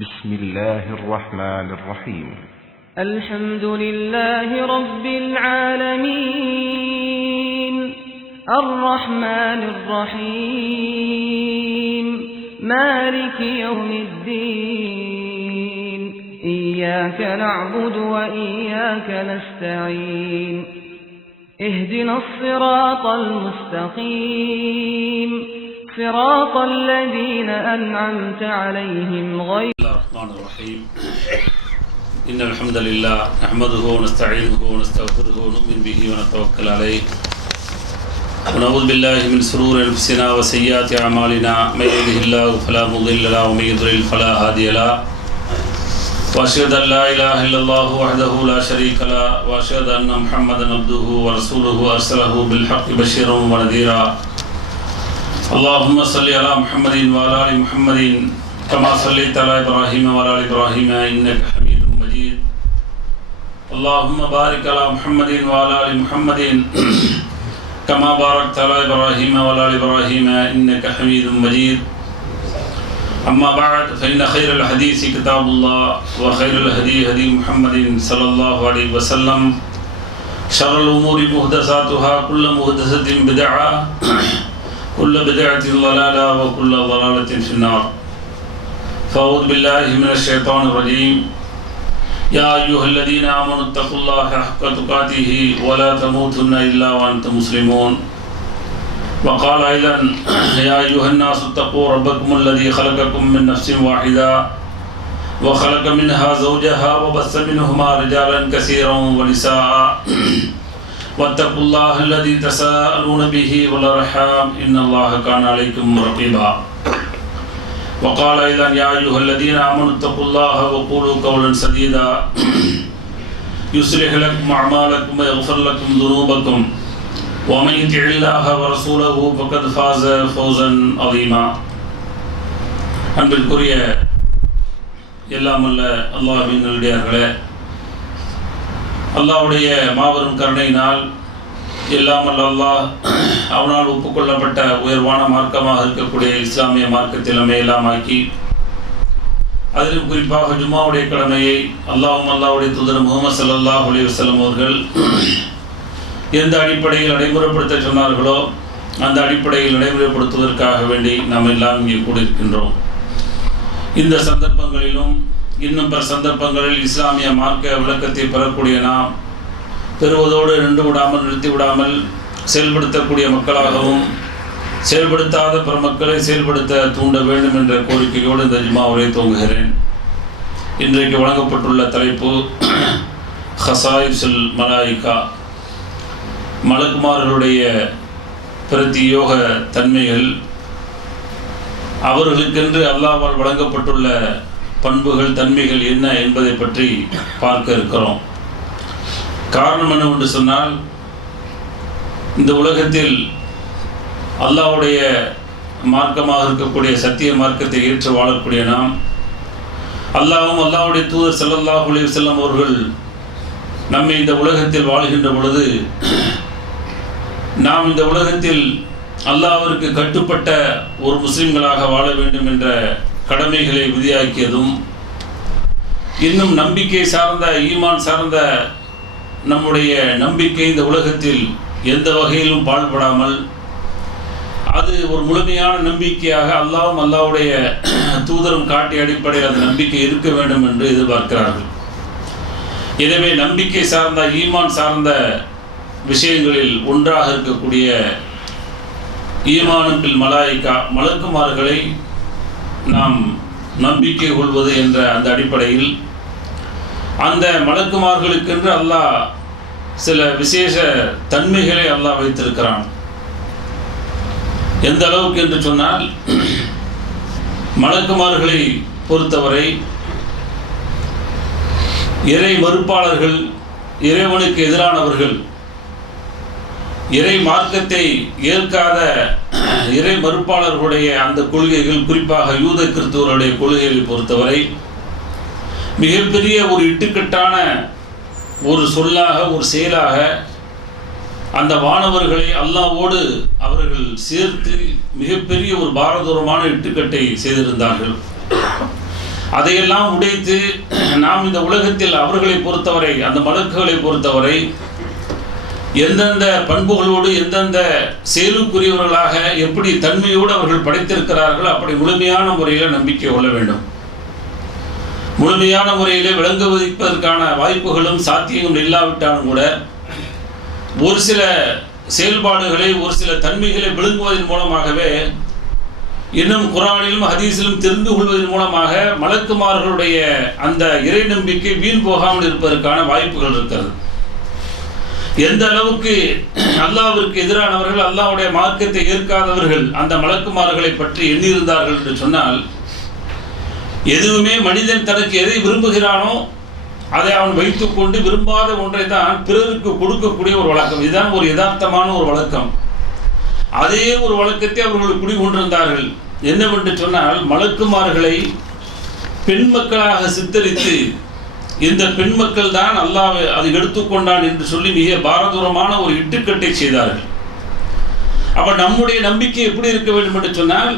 بسم الله الرحمن الرحيم. الحمد لله رب العالمين الرحمن الرحيم مالك يوم الدين إياك نعبد وإياك نستعين اهدنا الصراط المستقيم صراط الذين أنعمت عليهم غير الرحمن الرحيم. إن الحمد لله نحمده ونستعينه ونستغفره ونؤمن به ونتوكل عليه ونعوذ بالله من شرور أنفسنا وسيئات أعمالنا من يهده الله فلا مضل له ومن يضلل فلا هادي له وأشهد أن لا إله إلا الله وحده لا شريك له وأشهد أن محمدا عبده ورسوله أرسله بالحق بشيرا ونذيرا. اللهم صل على محمد وعلى آل محمد كما صليت على إبراهيم وعلى آل إبراهيم إنك حميد مجيد. اللهم بارك على محمد وعلى آل محمد كما باركت على إبراهيم وعلى آل إبراهيم إنك حميد مجيد. أما بعد فإن خير الحديث كتاب الله وخير الهدي هدي محمد صلى الله عليه وسلم. شر الأمور محدثاتها كل محدثة بدعة كل بدعة ضلالة وكل ضلالة في النار. فأعوذ بالله من الشيطان الرجيم. يا أيها الذين آمنوا اتقوا الله حق تقاته ولا تموتن إلا وأنتم مسلمون. وقال أيضا يا أيها الناس اتقوا ربكم الذي خلقكم من نفس واحدة وخلق منها زوجها وبث منهما رجالا كثيرا ونساء واتقوا الله الذي تساءلون به والأرحام إن الله كان عليكم رقيبا. وقال أيضا يا أيها الذين آمنوا اتقوا الله وقولوا قولا سديدا يصلح لكم أعمالكم ويغفر لكم ذنوبكم ومن يطع الله ورسوله فقد فاز فوزا عظيما. அன்பிற்குரிய எல்லாம் வல்ல அல்லாஹ்வின் நல்லடியார்களே, அல்லாஹ்வுடைய மாபெரும் கருணையினால் எல்லாம் வல்ல அல்லாஹ் அவனால் ஒப்புக்கொள்ளப்பட்ட உயர்வான மார்க்கமாக இருக்கக்கூடிய இஸ்லாமிய மார்க்கத்தில் நம்மை எல்லாம் ஆக்கி, அதிலும் குறிப்பாக ஜும்மாவுடைய கடமையை அல்லாஹ்வுடைய தூதர் முஹம்மது ஸல்லல்லாஹு அலைஹி வஸல்லம் அவர்கள் எந்த அடிப்படையில் நடைமுறைப்படுத்த சொன்னார்களோ அந்த அடிப்படையில் நடைமுறைப்படுத்துவதற்காக வேண்டி நாம் எல்லாம் இங்கே கூடியிருக்கின்றோம். இந்த சந்தர்ப்பங்களிலும் இன்னும் பிற சந்தர்ப்பங்களில் இஸ்லாமிய மார்க்க விளக்கத்தை பெறக்கூடிய நாம் பெறுவதோடு நின்று விடாமல் நிறுத்தி விடாமல் செயல்படுத்தக்கூடிய மக்களாகவும் செயல்படுத்தாத பிற மக்களை செயல்படுத்த தூண்ட வேண்டும் என்ற கோரிக்கையோடு இந்த ஜும்மாவை துவங்குகிறேன். இன்றைக்கு வழங்கப்பட்டுள்ள தலைப்பு ஹசாயிசுல் மலாயிகா, மலக்குமார்களுடைய பிரத்தியோக தன்மைகள், அவர்களுக்கென்று அல்லாஹ்வால் வழங்கப்பட்டுள்ள பண்புகள் தன்மைகள் என்ன என்பதை பற்றி பார்க்க இருக்கிறோம். காரணம் என்னவென்று சொன்னால், இந்த உலகத்தில் அல்லாஹ்வுடைய மார்க்கமாக இருக்கக்கூடிய சத்திய மார்க்கத்தை ஏற்று வாழக்கூடிய நாம், அல்லாஹ்வும் அல்லாஹ்வுடைய தூதர் ஸல்லல்லாஹு அலைஹி வஸல்லம் அவர்கள் நம்மை இந்த உலகத்தில் வாழ்கின்ற பொழுது நாம் இந்த உலகத்தில் அல்லாஹ்விற்கு கட்டுப்பட்ட ஒரு முஸ்லிம்களாக வாழ வேண்டும் என்ற கடமைகளை விதியாக்கியதும், இன்னும் நம்பிக்கை சார்ந்த ஈமான் சார்ந்த நம்முடைய நம்பிக்கை இந்த உலகத்தில் எந்த வகையிலும் பாழ்படாமல் அது ஒரு முழுமையான நம்பிக்கையாக அல்லாஹ்வும் அல்லாஹ்வுடைய தூதரும் காட்டிய அடிப்படையில் அந்த நம்பிக்கை இருக்க வேண்டும் என்று எதிர்பார்க்கிறார்கள். எனவே நம்பிக்கை சார்ந்த ஈமான் சார்ந்த விஷயங்களில் ஒன்றாக இருக்கக்கூடிய ஈமானுல் மலாயிகா, மலக்குமார்களை நாம் நம்பிக்கை கொள்வது என்ற அந்த அடிப்படையில் அந்த மலக்குமார்களுக்கென்று அல்லாஹ் சில விசேஷ தன்மைகளை அல்லாஹ் வைத்திருக்கிறான். எந்த அளவுக்கு என்று சொன்னால், மலக்குமார்களை பொறுத்தவரை இறை மறுப்பாளர்கள், இறைவனுக்கு எதிரானவர்கள், இறை மார்க்கத்தை ஏற்காத இறை மறுப்பாளர்களுடைய அந்த கொள்கைகள், குறிப்பாக யூத கிறிஸ்தவர்களுடைய கொள்கைகளை பொறுத்தவரை மிகப்பெரிய ஒரு இட்டுக்கட்டான ஒரு சொல்லாக ஒரு செயலாக அந்த வானவர்களை அல்லாஹ்வோடு அவர்கள் சேர்த்து மிகப்பெரிய ஒரு பாரதூரமான இட்டுக்கட்டை செய்திருந்தார்கள். அதையெல்லாம் உடைத்து நாம் இந்த உலகத்தில் அவர்களை பொறுத்தவரை, அந்த மலக்குகளை பொறுத்தவரை எந்தெந்த பண்புகளோடு எந்தெந்த செயலுக்குரியவர்களாக எப்படி தன்மையோடு அவர்கள் படைத்திருக்கிறார்கள் அப்படி முழுமையான முறையில் நம்பிக்கை கொள்ள வேண்டும். முழுமையான முறையில் விளங்குவதற்கான வாய்ப்புகளும் சாத்தியங்களும் இல்லாவிட்டாலும் கூட ஒரு சில செயல்பாடுகளை, ஒரு சில தன்மைகளை விளங்குவதன் மூலமாகவே, இன்னும் குர்ஆனிலும் ஹதீஸிலும் தெரிந்து கொள்வதன் மூலமாக மலக்குமார்களுடைய அந்த இறை நம்பிக்கை வீண் போகாமல் இருப்பதற்கான வாய்ப்புகள் இருக்கிறது. எந்த அளவுக்கு அல்லாஹ்விற்கு எதிரானவர்கள், அல்லாஹ்வுடைய மார்க்கத்தை ஏற்காதவர்கள் அந்த மலக்குமார்களை பற்றி எண்ணியிருந்தார்கள் என்று சொன்னால், எதுவுமே மனிதன் தனக்கு எதை விரும்புகிறானோ அதை அவன் வைத்துக்கொண்டு விரும்பாத ஒன்றை தான் பிறருக்கு கொடுக்கக்கூடிய ஒரு வழக்கம். இதுதான் ஒரு யதார்த்தமான ஒரு வழக்கம். அதே ஒரு வழக்கத்தை அவர்கள் குடிகொண்டிருந்தார்கள். என்னவென்று சொன்னால், மலக்குமார்களை பெண் மக்களாக சித்தரித்து இந்த பெண் மக்கள் தான் அல்லாஹ் அதை எடுத்துக்கொண்டான் என்று சொல்லி மிக பாரதூரமான ஒரு இட்டுக்கட்டை செய்தார்கள். அப்ப நம்முடைய நம்பிக்கை எப்படி இருக்க வேண்டும் என்று சொன்னால்,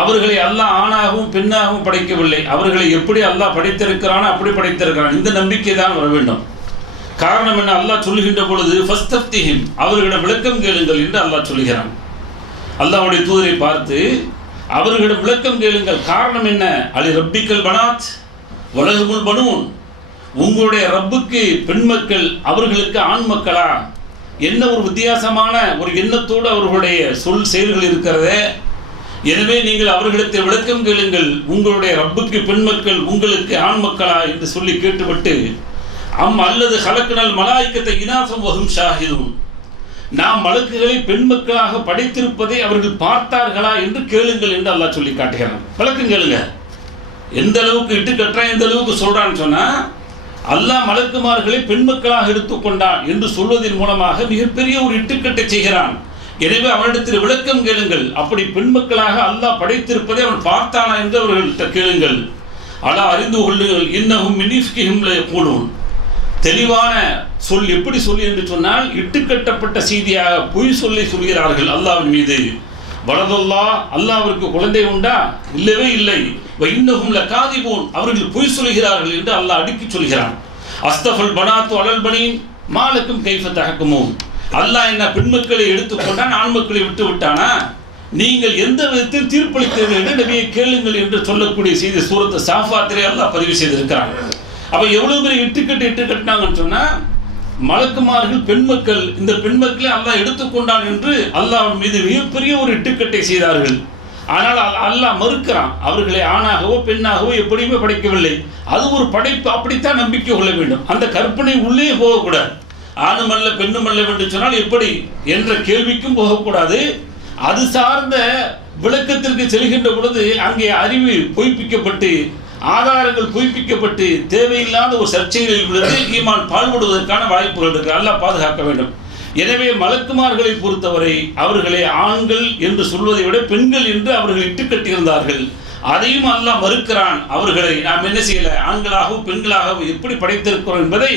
அவர்களை அல்லாஹ் ஆணாகவும் பெண்ணாகவும் படைக்கவில்லை, அவர்களை எப்படி அல்லாஹ் படைத்திருக்கிறானோ அப்படி படைத்திருக்கிறான், இந்த நம்பிக்கை தான் வர வேண்டும். காரணம் என்ன? அல்லாஹ் சொல்லுகின்ற பொழுது ஃபஸ்தஃப்திஹிம், அவர்களிடம் விளக்கம் கேளுங்கள் என்று அல்லாஹ் சொல்கிறான். அல்லாஹ்வுடைய தூதரை பார்த்து அவர்களிடம் விளக்கம் கேளுங்கள். காரணம் என்ன? அலி ரப்பிக்கல் பனாத் வலஹுமுல் பனூன், உங்களுடைய ரப்புக்கு பெண் மக்கள், அவர்களுக்கு ஆண் மக்களா? என்ன ஒரு வித்தியாசமான ஒரு எண்ணத்தோடு அவர்களுடைய சொல் செயல்கள் இருக்கிறதே. எனவே நீங்கள் அவர்களிடத்தில் விளக்கம் கேளுங்கள், உங்களுடைய ரப்புக்கு பெண் மக்கள், உங்களுக்கு ஆண் மக்களா என்று சொல்லி கேட்டுவிட்டு, அல்லது ஹலக்னல் மலாயிக்கத்தை இனாசம் வஹும் ஷாஹிதுன், நாம் மலக்குகளை பெண் மக்களாக படைத்திருப்பதை அவர்கள் பார்த்தார்களா என்று கேளுங்கள் என்று அல்லாஹ் சொல்லி காட்டுகிறான். விளக்கம் கேளுங்க. எந்த அளவுக்கு இட்டுக்கட்டுறான், எந்த அளவுக்கு சொல்றான்னு சொன்னா, அல்லாஹ் மலக்குமார்களை பெண் மக்களாக எடுத்துக்கொண்டான் என்று சொல்வதன் மூலமாக மிகப்பெரிய ஒரு இட்டுக்கட்டை செய்கிறான். எனவே அவனிடத்தில் விளக்கம் கேளுங்கள், அப்படி பெண் மக்களாக அல்லாஹ் படைத்திருப்பதை அவன் பார்த்தானா என்று அவர்கள்ட்ட கேளுங்கள். அலா அறிந்து கொள்ளுங்கள், இன்னஹும் மின் இஃப்கிஹிம் லயகூலூன், தெளிவான சொல். எப்படி சொல்லி என்று சொன்னால், இட்டுக்கட்டப்பட்ட செய்தியாக பொய் சொல்லி சொல்கிறார்கள் அல்லாஹ்வின் மீது. வலதுல்லாஹ், அல்லாஹ்விற்கு குழந்தை உண்டா? இல்லவே இல்லை. இன்னஹும் லகாதிபூன், அவர்கள் பொய் சொல்கிறார்கள் என்று அல்லாஹ் அடுக்கி சொல்கிறான். அஸ்தஃபல் பனாத்து அலல் பனீன் மாலக்கும் கைஃப தஹக்குமூன், அல்லாஹ் என்ன பெண் மக்களை எடுத்துக்கொண்டான், ஆண் மக்களை விட்டு விட்டானா? நீங்கள் எந்த விதத்தில் தீர்ப்பளித்தீர்கள் என்று நபியை கேளுங்கள் என்று சொல்லக்கூடிய செய்தி சூரத்து சாஃபாத்திலே அல்லாஹ் பதிவு செய்திருக்கிறான். அப்ப எவ்வளவு பெரிய இட்டுக்கட்டினாங்கன்னு சொன்னா, மலக்குமார்கள் பெண் மக்கள், இந்த பெண் மக்களை அல்லாஹ் எடுத்துக்கொண்டான் என்று அல்லாஹ் மீது மிகப்பெரிய ஒரு இட்டுக்கட்டை செய்தார்கள். ஆனால் அல்லாஹ் மறுக்கிறான், அவர்களை ஆணாகவோ பெண்ணாகவோ எப்படியுமே படைக்கவில்லை, அது ஒரு படைப்பு, அப்படித்தான் நம்பிக்கை கொள்ள வேண்டும். அந்த கற்பனை உள்ளே போகக்கூடாது. ஆணுமல்ல பெண்ணுமல்ல என்று சொன்னால் எப்படி என்ற கேள்விக்கும் போகக்கூடாது. அது சார்ந்த விளக்கத்திற்கு செல்கின்ற பொழுது அங்கே அறிவு பொய்ப்பிக்கப்பட்டு, ஆதாரங்கள் பொய்ப்பிக்கப்பட்டு, தேவையில்லாத ஒரு சர்ச்சைகளில் விழுந்து ஈமான் பாழ்படுவதற்கான வாய்ப்புகள் இருக்கு. அல்லாஹ் பாதுகாக்க வேண்டும். எனவே மலக்குமார்களை பொறுத்தவரை அவர்களை ஆண்கள் என்று சொல்வதை விட பெண்கள் என்று அவர்கள் இட்டுக்கட்டியிருந்தார்கள். அதையும் அல்லாஹ் மறுக்கிறான். அவர்களை நாம் என்ன செய்யல, ஆண்களாகவும் பெண்களாகவும் எப்படி படைத்திருக்கிறோம் என்பதை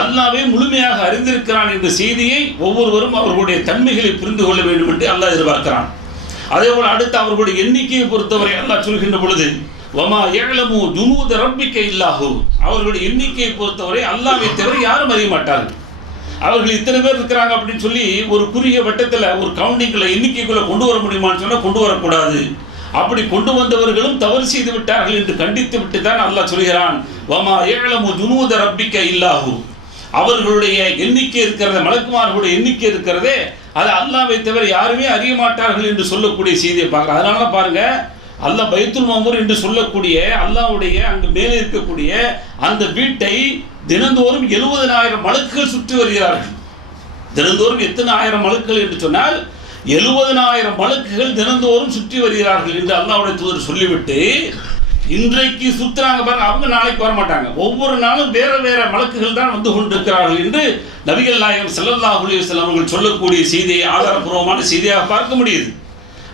அல்லாஹ்வே முழுமையாக அறிந்திருக்கிறான் என்ற செய்தியை ஒவ்வொருவரும் அவர்களுடைய தன்மைகளை புரிந்து கொள்ள வேண்டும் என்று அல்லாஹ் எதிர்பார்க்கிறான். அதே போல அடுத்து அவர்களுடைய எண்ணிக்கையை பொறுத்தவரை அல்லாஹ் சொல்கின்ற பொழுது, வமா யஅலமு ஜுனூத ரப்பிக இல்லாஹு, அவர்களுடைய எண்ணிக்கையை பொறுத்தவரை அல்லாஹ்வை தவிர யாரும் அறிய மாட்டார்கள். அவர்கள் இத்தனை பேர் இருக்கிறாங்க அப்படின்னு சொல்லி ஒரு குறுகிய வட்டத்தில் ஒரு கவுண்டிங்கில் எண்ணிக்கைக்குள்ள கொண்டு வர முடியுமான்னு சொன்னால் கொண்டு வரக்கூடாது. அப்படி கொண்டு வந்தவர்களும் தவறு செய்து விட்டார்கள் என்று கண்டித்து விட்டு தான் அல்லாஹ் சொல்கிறான், வமா யஅலமு ஜுனூத ரப்பிக இல்லாஹு, அவர்களுடைய எண்ணிக்கை இருக்கிறத, மலக்குமார்களுடைய எண்ணிக்கை இருக்கிறதே, அது அல்லாஹ்வை தவிர யாருமே அறிய மாட்டார்கள் என்று சொல்லக்கூடிய செய்தியை பார்க்கலாம். அதனால பாருங்க, அல்லாஹ் பைத்துல் மஅமூர் என்று சொல்லக்கூடிய அல்லாஹ்வுடைய அங்கு மேலே இருக்கக்கூடிய அந்த வீட்டை தினந்தோறும் 70,000 மலக்குகள் சுற்றி வருகிறார்கள். தினந்தோறும் எத்தனை ஆயிரம் மலக்குகள் என்று சொன்னால் 70,000 மலக்குகள் தினந்தோறும் சுற்றி வருகிறார்கள் என்று அல்லாஹ்வுடைய தூதர் சொல்லிவிட்டு, இன்றைக்கு சுற்றுறாங்க பாருங்க, அவங்க நாளைக்கு வர மாட்டாங்க, ஒவ்வொரு நாளும் வேற வேற மலக்குகள் தான் வந்து கொண்டிருக்கிறார்கள் என்று நபிகள் நாயகம் ஸல்லல்லாஹு அலைஹி வஸல்லம் அவர்கள் சொல்லக்கூடிய செய்தியை ஆதாரபூர்வமான செய்தியாக பார்க்க முடியுது.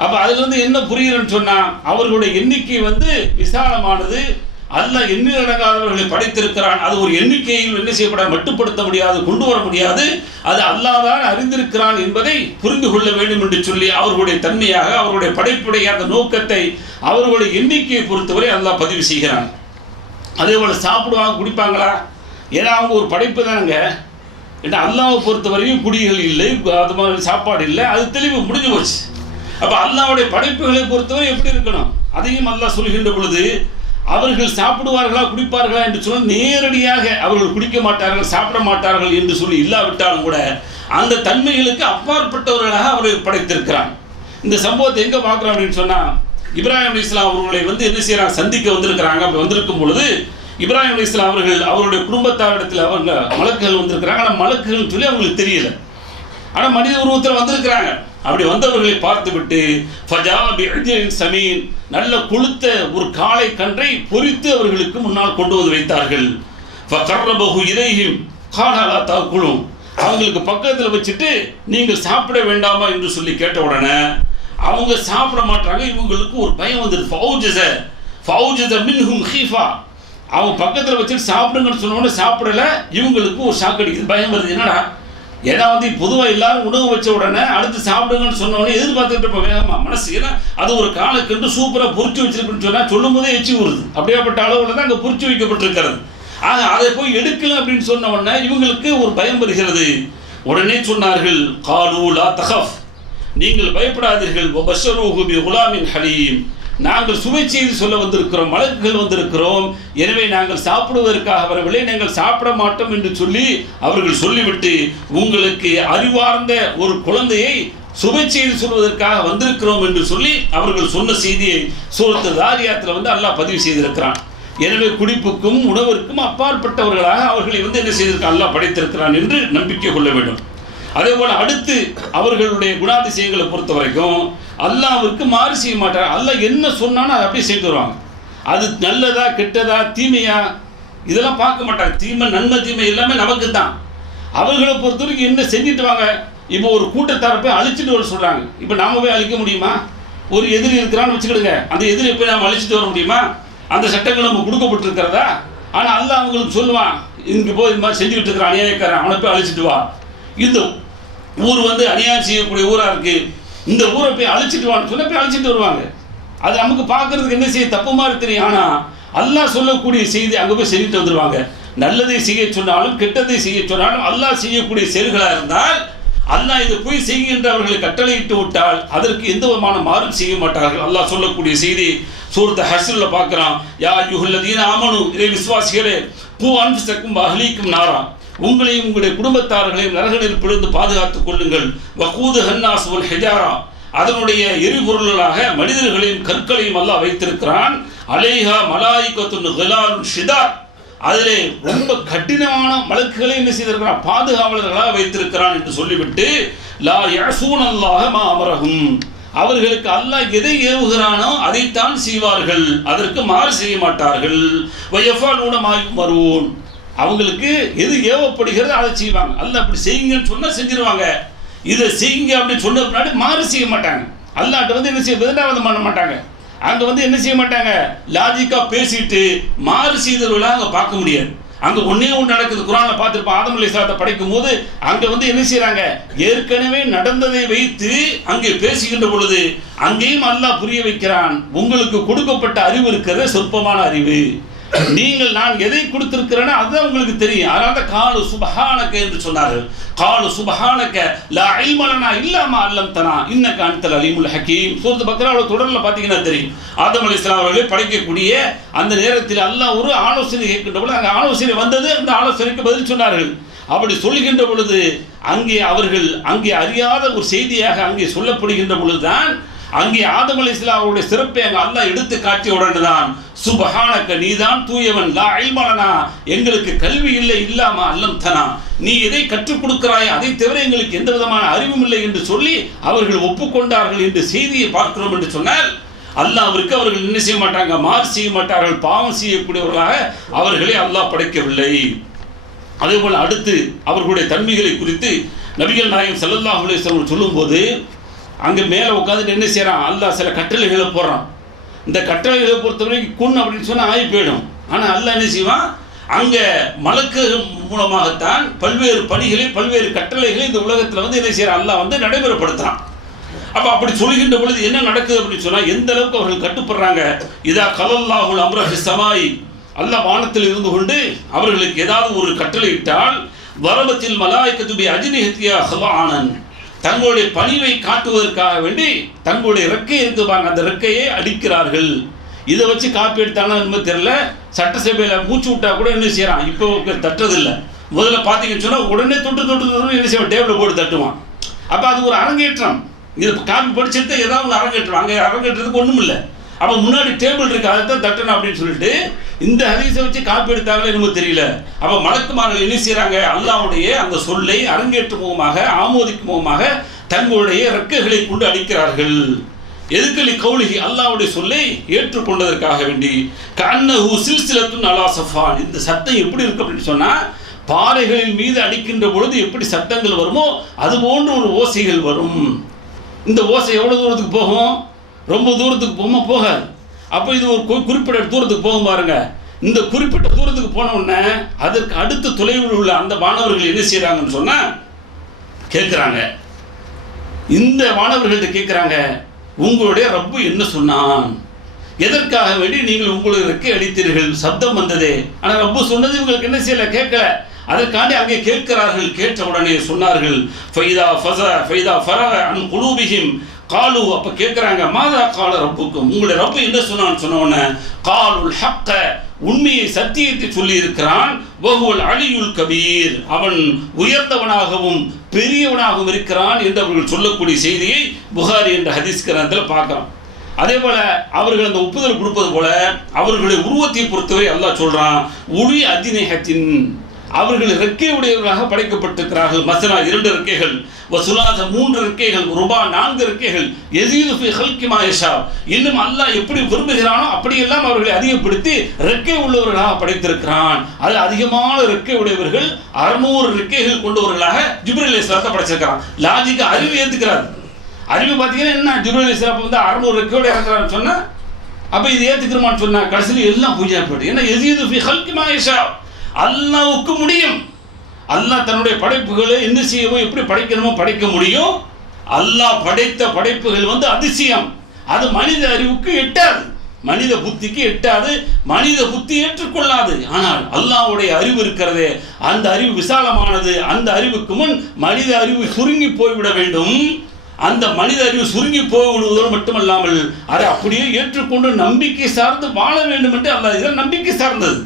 அப்ப அதுல இருந்து என்ன புரியுதுன்னு சொன்னா, அவர்களுடைய எண்ணிக்கை விசாலமானது, அல்லாஹ் எண்ணில் அடங்காதவர்களை படைத்திருக்கிறான். அது ஒரு எண்ணிக்கையில் என்ன செய்யப்பட மட்டுப்படுத்த முடியாது, கொண்டு வர முடியாது. அது அல்லாஹ் தான் அறிந்திருக்கிறான் என்பதை புரிந்து கொள்ள வேண்டும் என்று சொல்லி அவர்களுடைய தன்மையாக அவர்களுடைய படைப்புடைய அந்த நோக்கத்தை அவர்களுடைய எண்ணிக்கையை பொறுத்தவரை அல்லாஹ் பதிவு செய்கிறான். அதே போல் சாப்பிடுவாங்க, குடிப்பாங்களா? ஏன்னா அவங்க ஒரு படைப்பு தானுங்க. ஏன்னா அல்லாஹ்வை பொறுத்தவரையும் குடிகள் இல்லை, அது மாதிரி சாப்பாடு இல்லை, அது தெளிவு முடிஞ்சு போச்சு. அப்போ அல்லாஹ்வுடைய படைப்புகளை பொறுத்தவரை எப்படி இருக்கணும் அதையும் அல்லாஹ் சொல்கின்ற பொழுது அவர்கள் சாப்பிடுவார்களா குடிப்பார்களா என்று சொன்னால் நேரடியாக அவர்கள் குடிக்க மாட்டார்கள் சாப்பிட மாட்டார்கள் என்று சொல்லி இல்லாவிட்டாலும் கூட அந்த தன்மைகளுக்கு அப்பாற்பட்டவர்களாக அவர்கள் படைத்திருக்கிறான். இந்த சம்பவத்தை எங்கே பார்க்குறோம் அப்படின்னு சொன்னால் இப்ராஹிம் அலைஹிஸ்ஸலாம் அவர்களை என்ன செய்கிறாங்க, சந்திக்க வந்திருக்கிறாங்க. அப்படி வந்திருக்கும் பொழுது இப்ராஹிம் அலைஹிஸ்ஸலாம் அவர்கள் அவருடைய குடும்பத்தாரிடத்தில் அவங்க மலக்குகள் வந்திருக்கிறாங்க. ஆனால் மலக்குகள் சொல்லி அவங்களுக்கு தெரியல. ஆனால் மனித உருவத்தில் வந்திருக்கிறாங்க. அப்படி வந்தவர்களை பார்த்துவிட்டு சமீன் நல்ல கொளுத்த ஒரு காளை கன்றை பொரித்து அவர்களுக்கு முன்னால் கொண்டு வந்து வைத்தார்கள். அவங்களுக்கு பக்கத்தில் வச்சுட்டு நீங்கள் சாப்பிட வேண்டாமா என்று சொல்லி கேட்ட உடனே அவங்க சாப்பிட மாட்டாங்க. இவங்களுக்கு ஒரு பயம் வந்துடுது. அவங்க பக்கத்தில் வச்சுட்டு சாப்பிடுங்கன்னு சொன்ன உடனே சாப்பிடல. இவங்களுக்கு ஒரு ஷாக் அடிக்குது, பயம் வருது. என்னடா, ஏன்னா பொதுவாக எல்லாரும் உணவு வச்ச உடனே அடுத்து சாப்பிடுங்கன்னு சொன்ன உடனே எதிர்பார்த்துட்டு இருப்போம் வேகமா மனசு. ஏன்னா அது ஒரு காலக்கென்று சூப்பராக பொறிச்சு வச்சிருக்குன்னு சொன்னால் சொல்லும் போதே எச்சி வருது. அப்படியாப்பட்ட அளவில் தான் அங்கே பொறிச்சு வைக்கப்பட்டிருக்கிறது. ஆக அதை போய் எடுக்கல அப்படின்னு சொன்ன உடனே இவங்களுக்கு ஒரு பயம் வருகிறது. உடனே சொன்னார்கள், காலு லா தகஃப், நீங்கள் பயப்படாதீர்கள், வபஷரூஹு பி குலாமின் ஹலீம், நாங்கள் சுவை செய்தி சொல்ல வந்திருக்கிறோம், மலக்குகள் வந்திருக்கிறோம், எனவே நாங்கள் சாப்பிடுவதற்காக வரவில்லை, நாங்கள் சாப்பிட மாட்டோம் என்று சொல்லி அவர்கள் சொல்லிவிட்டு உங்களுக்கு அறிவார்ந்த ஒரு குழந்தையை சுவை செய்தி சொல்வதற்காக வந்திருக்கிறோம் என்று சொல்லி அவர்கள் சொன்ன செய்தியை சூரத்து தாரியாத்தில் அல்லாஹ் பதிவு செய்திருக்கிறான். எனவே குடிப்புக்கும் உணவிற்கும் அப்பாற்பட்டவர்களாக அவர்களை என்ன செய்திருக்கான், அல்லாஹ் படைத்திருக்கிறான் என்று நம்பிக்கை கொள்ள வேண்டும். அதே போல அடுத்து அவர்களுடைய குணாதிசயங்களை பொறுத்த வரைக்கும் அல்லாஹ்விற்கு மாறு செய்ய மாட்டார். அல்லாஹ் என்ன சொன்னாலும் அதை அப்படியே செய்து வருவாங்க. அது நல்லதா கெட்டதா தீமையா இதெல்லாம் பார்க்க மாட்டாங்க. தீமை நன்மை தீமை எல்லாமே நமக்கு தான். அவர்களை பொறுத்த வரைக்கும் என்ன செஞ்சுட்டு வாங்க. இப்போ ஒரு கூட்டத்தாரை போய் அழிச்சிட்டு வர சொல்கிறாங்க. இப்போ நாம் போய் அழிக்க முடியுமா? ஒரு எதிரி இருக்கிறான்னு வச்சுக்கிடுங்க, அந்த எதிரியை போய் நாம் அழிச்சிட்டு வர முடியுமா? அந்த சட்டங்கள் நம்ம கொடுக்கப்பட்டிருக்கிறதா? ஆனால் அல்லாஹ் அவங்களுக்கு சொல்லுவான், இங்கே போய் இந்த மாதிரி செஞ்சுக்கிட்டு இருக்கிற அநியாயக்காரன், அவனை போய் அழிச்சிட்டு வா. இந்த ஊர் அநியாயம் செய்யக்கூடிய ஊராக இருக்குது, இந்த ஊரை போய் அழிச்சிட்டு வான்னு சொன்னால் போய் அழிச்சிட்டு வருவாங்க. அது நமக்கு பார்க்கறதுக்கு என்ன செய்ய தப்பு மாதிரி தெரியும். ஆனால் அல்லாஹ் சொல்லக்கூடிய செய்தி அங்கே போய் செஞ்சுட்டு வந்துடுவாங்க. நல்லதை செய்ய சொன்னாலும் கெட்டதை செய்ய சொன்னாலும் அல்லாஹ் செய்யக்கூடிய செயல்களாக இருந்தால் அல்லாஹ் இதை போய் செய்கின்ற அவர்களை கட்டளையிட்டு விட்டால் அதற்கு எந்த விதமான மாறும் செய்ய மாட்டார்கள். அல்லாஹ் சொல்லக்கூடிய செய்தி சூரத்து ஹஷ்ரில் பார்க்குறான். யா அய்யுஹல்லதீன ஆமனு, இறை விசுவாசிகளே, கூ அன்ஃபுஸக்கும் வஅஹ்லீக்கும் நாரா, உங்களையும் உங்களுடைய குடும்பத்தார்களையும் நரக நெருப்பிலிருந்து பாதுகாத்துக் கொள்ளுங்கள். வகூது ஹன்னாஸ் வல் ஹிஜாரா, அதனுடைய எரிபொருள்களாக மனிதர்களையும் கற்களையும் அல்லாஹ் வைத்திருக்கிறான். அலைஹா மலாயிகத்துன் கிலாலுன் ஷிதாத், அதிலே ரொம்ப கடினமான மலக்குகளை என்ன செய்திருக்கிறான், பாதுகாவலர்களாக வைத்திருக்கிறான் என்று சொல்லிவிட்டு லா யஸூனல்லாஹ மா அமரஹும், அவர்களுக்கு அல்லாஹ் எதை ஏவுகிறானோ அதைத்தான் செய்வார்கள், அதற்கு மாறு செய்ய மாட்டார்கள். வயஃபலூன மா யுமரூன், அவங்களுக்கு எது ஏவப்படுகிறதோ அதை செய்வாங்க. அல்லாஹ் அப்படி செய்யுங்கன்னு சொன்னால் செஞ்சிருவாங்க. இதை செய்யுங்க அப்படின்னு சொன்ன பின்னாடி மாறு செய்ய மாட்டாங்க. அல்லாஹ்ட்ட என்ன செய்ய விதண்டாவதம் பண்ண மாட்டாங்க. அங்கே என்ன செய்ய மாட்டாங்க, லாஜிக்காக பேசிட்டு மாறு செய்தவர்களாக அங்கே பார்க்க முடியாது. அங்கே ஒன்றே ஒன்று நடக்குது. குர்ஆனில் பார்த்துருப்போம், ஆதம் அலைஹிஸ்ஸலாத்தை படிக்கும் போது அங்கே என்ன செய்கிறாங்க, ஏற்கனவே நடந்ததை வைத்து அங்கே பேசுகின்ற பொழுது அங்கேயும் அல்லாஹ் புரிய வைக்கிறான், உங்களுக்கு கொடுக்கப்பட்ட அறிவு இருக்கிறத சொற்பமான அறிவு, நீங்கள் நான் எதை கொடுத்திருக்கிறேனோ அதுதான் உங்களுக்கு தெரியும். அதனால காலு சுபஹானக என்று சொன்னார்கள். காலு சுபஹானக லா இல்ம லனா இல்லா மா அல்லம்தனா இன்னக அன்தல் அலீமுல் ஹகீம். சூரத்து பக்ராவோட தொடரில் பார்த்தீங்கன்னா தெரியும். ஆதம் அலைஹிஸ்ஸலாம் அவர்களை படைக்கக்கூடிய அந்த நேரத்தில் அல்லாஹ் ஒரு ஆலோசனை கேட்கின்ற பொழுது அங்கே ஆலோசனை வந்தது, அந்த ஆலோசனைக்கு பதில் சொன்னார்கள். அப்படி சொல்லுகின்ற பொழுது அங்கே அவர்கள் அங்கே அறியாத ஒரு செய்தியாக அங்கே சொல்லப்படுகின்ற பொழுதுதான் அங்கே ஆதம் அலைஹிஸ்ஸலாம் அவருடைய சிறப்பை அங்கே அல்லாஹ் எடுத்து காட்டிய உடனே தான் சுபஹானக, நீதான் தூயவன், லா இல்ம லனா, எங்களுக்கு கல்வி இல்லை, இல்லாம அல்லம்தனா, நீ எதை கற்றுக் கொடுக்கிறாய் அதை தவிர எங்களுக்கு எந்த விதமான அறிவும் இல்லை என்று சொல்லி அவர்கள் ஒப்புக்கொண்டார்கள் என்று செய்தியை பார்க்கிறோம். என்று சொன்னால் அல்லாஹ்விற்கு அவர்கள் என்ன செய்ய மாட்டாங்க, மாறு செய்ய மாட்டார்கள், பாவம் செய்யக்கூடியவர்களாக அவர்களை அல்லாஹ் படைக்கவில்லை. அதே போல் அடுத்து அவர்களுடைய தன்மைகளை குறித்து நபிகள் நாயகம் ஸல்லல்லாஹு அலைஹி வஸல்லம் சொல்லும்போது அங்கே மேலே உட்காந்துட்டு என்ன செய்கிறான், அல்லாஹ் சில கட்டளைகளை போடுறான். இந்த கட்டளைகளை பொறுத்தவரைக்கும் குன் அப்படின்னு சொன்னால் ஆகி போயிடும். ஆனால் அல்லாஹ் என்ன செய்வான், அங்கே மலக்கு மூலமாகத்தான் பல்வேறு பணிகளை பல்வேறு கட்டளைகளை இந்த உலகத்தில் வந்து என்ன செய்யறான், அல்லாஹ் வந்து நடைமுறைப்படுத்துறான். அப்போ அப்படி சொல்கின்ற பொழுது என்ன நடக்குது அப்படின்னு சொன்னால், எந்த அளவுக்கு அவர்கள் கட்டுப்படுறாங்க. இதா கலல்லாஹுல் அம்ர ஃபி ஸமாய், அல்லாஹ் வானத்தில் இருந்து கொண்டு அவர்களுக்கு ஏதாவது ஒரு கட்டளை இட்டால், வரபத்தில் மலாயிகத்து பி அஜ்னிஹத்தியா ஹலானன், தங்களுடைய பணிவை காட்டுவதற்காக வேண்டி தங்களுடைய ரெக்கை இருக்குவாங்க, அந்த ரெக்கையை அடிக்கிறார்கள். இதை வச்சு காப்பி எடுத்தானா என்ன தெரியல, சட்டசபையில் மூச்சு விட்டா கூட என்ன செய்யறான், இப்போ தட்டுறதில்லை. முதல்ல பார்த்தீங்கன்னு சொன்னால் உடனே தொட்டு என்ன செய்வான், டேபிள் போட்டு தட்டுவான். அப்போ அது ஒரு அரங்கேற்றம். இது காப்பி படிச்சுட்டு ஏதாவது ஒன்று அரங்கேற்றம், அங்கே அரங்கேற்றதுக்கு ஒன்றும் இல்லை. அப்போ முன்னாடி டேபிள் இருக்கு, அதை தான் தட்டணும் அப்படின்னு சொல்லிட்டு இந்த ஹதீஸை வச்சு காப்பி எடுத்தாங்களே என்னமோ தெரியல. அப்போ மலக்குமார்கள் என்ன செய்கிறாங்க, அல்லாஹ்வுடைய அந்த சொல்லை அரங்கேற்றும் முகமாக ஆமோதிக்கும் முகமாக தங்களுடைய ரெக்கைகளை கொண்டு அடிக்கிறார்கள். எதுக்கலி கௌலிஹி, அல்லாஹ்வுடைய சொல்லை ஏற்றுக்கொண்டதற்காக வேண்டி. கன்னஹு சில்சிலத்துன் அலா சஃபான், இந்த சட்டம் எப்படி இருக்கு அப்படின்னு சொன்னால், பாறைகளின் மீது அடிக்கின்ற பொழுது எப்படி சட்டங்கள் வருமோ அது போன்ற ஒரு ஓசைகள் வரும். இந்த ஓசை எவ்வளோ தூரத்துக்கு போகும், ரொம்ப தூரத்துக்கு போகுமா, போகாது. அப்போ இது ஒரு குறிப்பிட்ட தூரத்துக்கு போகும் பாருங்க. இந்த குறிப்பிட்ட தூரத்துக்கு போன உடனே அதற்கு அடுத்த தொலைவில் உள்ள அந்த மாணவர்கள் என்ன செய்கிறாங்கன்னு சொன்னால் கேட்குறாங்க. இந்த மாணவர்கள்ட்ட கேட்குறாங்க, உங்களுடைய ரப்பு என்ன சொன்னான், எதற்காக வேண்டி நீங்கள் உங்களுக்கு அடித்தீர்கள், சப்தம் வந்ததே. ஆனால் ரப்பு சொன்னது இவங்களுக்கு என்ன செய்யலை, கேட்கல. அதற்காண்டி அங்கே கேட்கிறார்கள். கேட்ட உடனே சொன்னார்கள், ஃபைதா ஃபரக அன் குலூபிஹிம் காலு, அப்போ கேட்குறாங்க, மாதா கால ரப்புக்கும், உங்களுடைய ரப்பு என்ன சொன்னான்னு சொன்ன உடனே காலுல் ஹக்க, உண்மையை சத்தியத்தை சொல்லி இருக்கிறான். வஹுவல் அலியுல் கபீர், அவன் உயர்ந்தவனாகவும் பெரியவனாகவும் இருக்கிறான் என்று அவர்கள் சொல்லக்கூடிய செய்தியை புகாரி என்ற ஹதீஸ் கிரந்தத்தில் பார்க்கிறோம். அதே போல அவர்கள் அந்த ஒப்புதல் கொடுப்பது போல அவர்களுடைய உருவத்தை பொறுத்தவரை அல்லாஹ் சொல்றான், உளி அஜ்னிஹத்தின், அவர்கள் ரெக்கை உடையவர்களாக படைக்கப்பட்டிருக்கிறார்கள். மஸ்னா 2 ரெக்கைகள், வசுலாத 3 ரெக்கைகள், ருபா 4 ரெக்கைகள், யஸீது ஃபீ ஹல்கி மா யஷா, இன்னும் அல்லாஹ் எப்படி விரும்புகிறானோ அப்படியெல்லாம் அவர்களை அதிகப்படுத்தி ரெக்கை உள்ளவர்களாக படைத்திருக்கிறான். அதில் அதிகமான ரெக்கை உடையவர்கள் 600 ரெக்கைகள் கொண்டவர்களாக ஜிப்ரீல் அலைஹிஸ்ஸலாத்தை படைச்சிருக்கிறான். லாஜிக்கு அறிவு ஏற்றுக்கிறார். அறிவு பார்த்தீங்கன்னா என்ன, ஜிப்ரீல் அலைஹிஸ்ஸலாம் வந்து 600 ரெக்கையோடு இறக்குறான்னு சொன்னால் அப்போ இது ஏற்றுக்கிறோமான்னு சொன்னால் கடைசியில் எல்லாம் பூஜை போட்டு, ஏன்னா யஸீது ஃபீ ஹல்கி மா யஷா, அல்லாஹ்வுக்கு முடியும். அல்லாஹ் தன்னுடைய படைப்புகளை என்ன செய்யவோ எப்படி படைக்கணுமோ படைக்க முடியும். அல்லாஹ் படைத்த படைப்புகள் வந்து அதிசயம், அது மனித அறிவுக்கு எட்டாது, மனித புத்திக்கு எட்டாது, மனித புத்தி ஏற்றுக்கொள்ளாது. ஆனால் அல்லாஹ்வுடைய அறிவு இருக்கிறதே, அந்த அறிவு விசாலமானது. அந்த அறிவுக்கு முன் மனித அறிவு சுருங்கி போய்விட வேண்டும். அந்த மனித அறிவு சுருங்கி போய்விடுவதோடு மட்டுமல்லாமல் அதை அப்படியே ஏற்றுக்கொண்டு நம்பிக்கை சார்ந்து வாழ வேண்டும் என்று அல்லாஹ் இதில் நம்பிக்கை சார்ந்தது.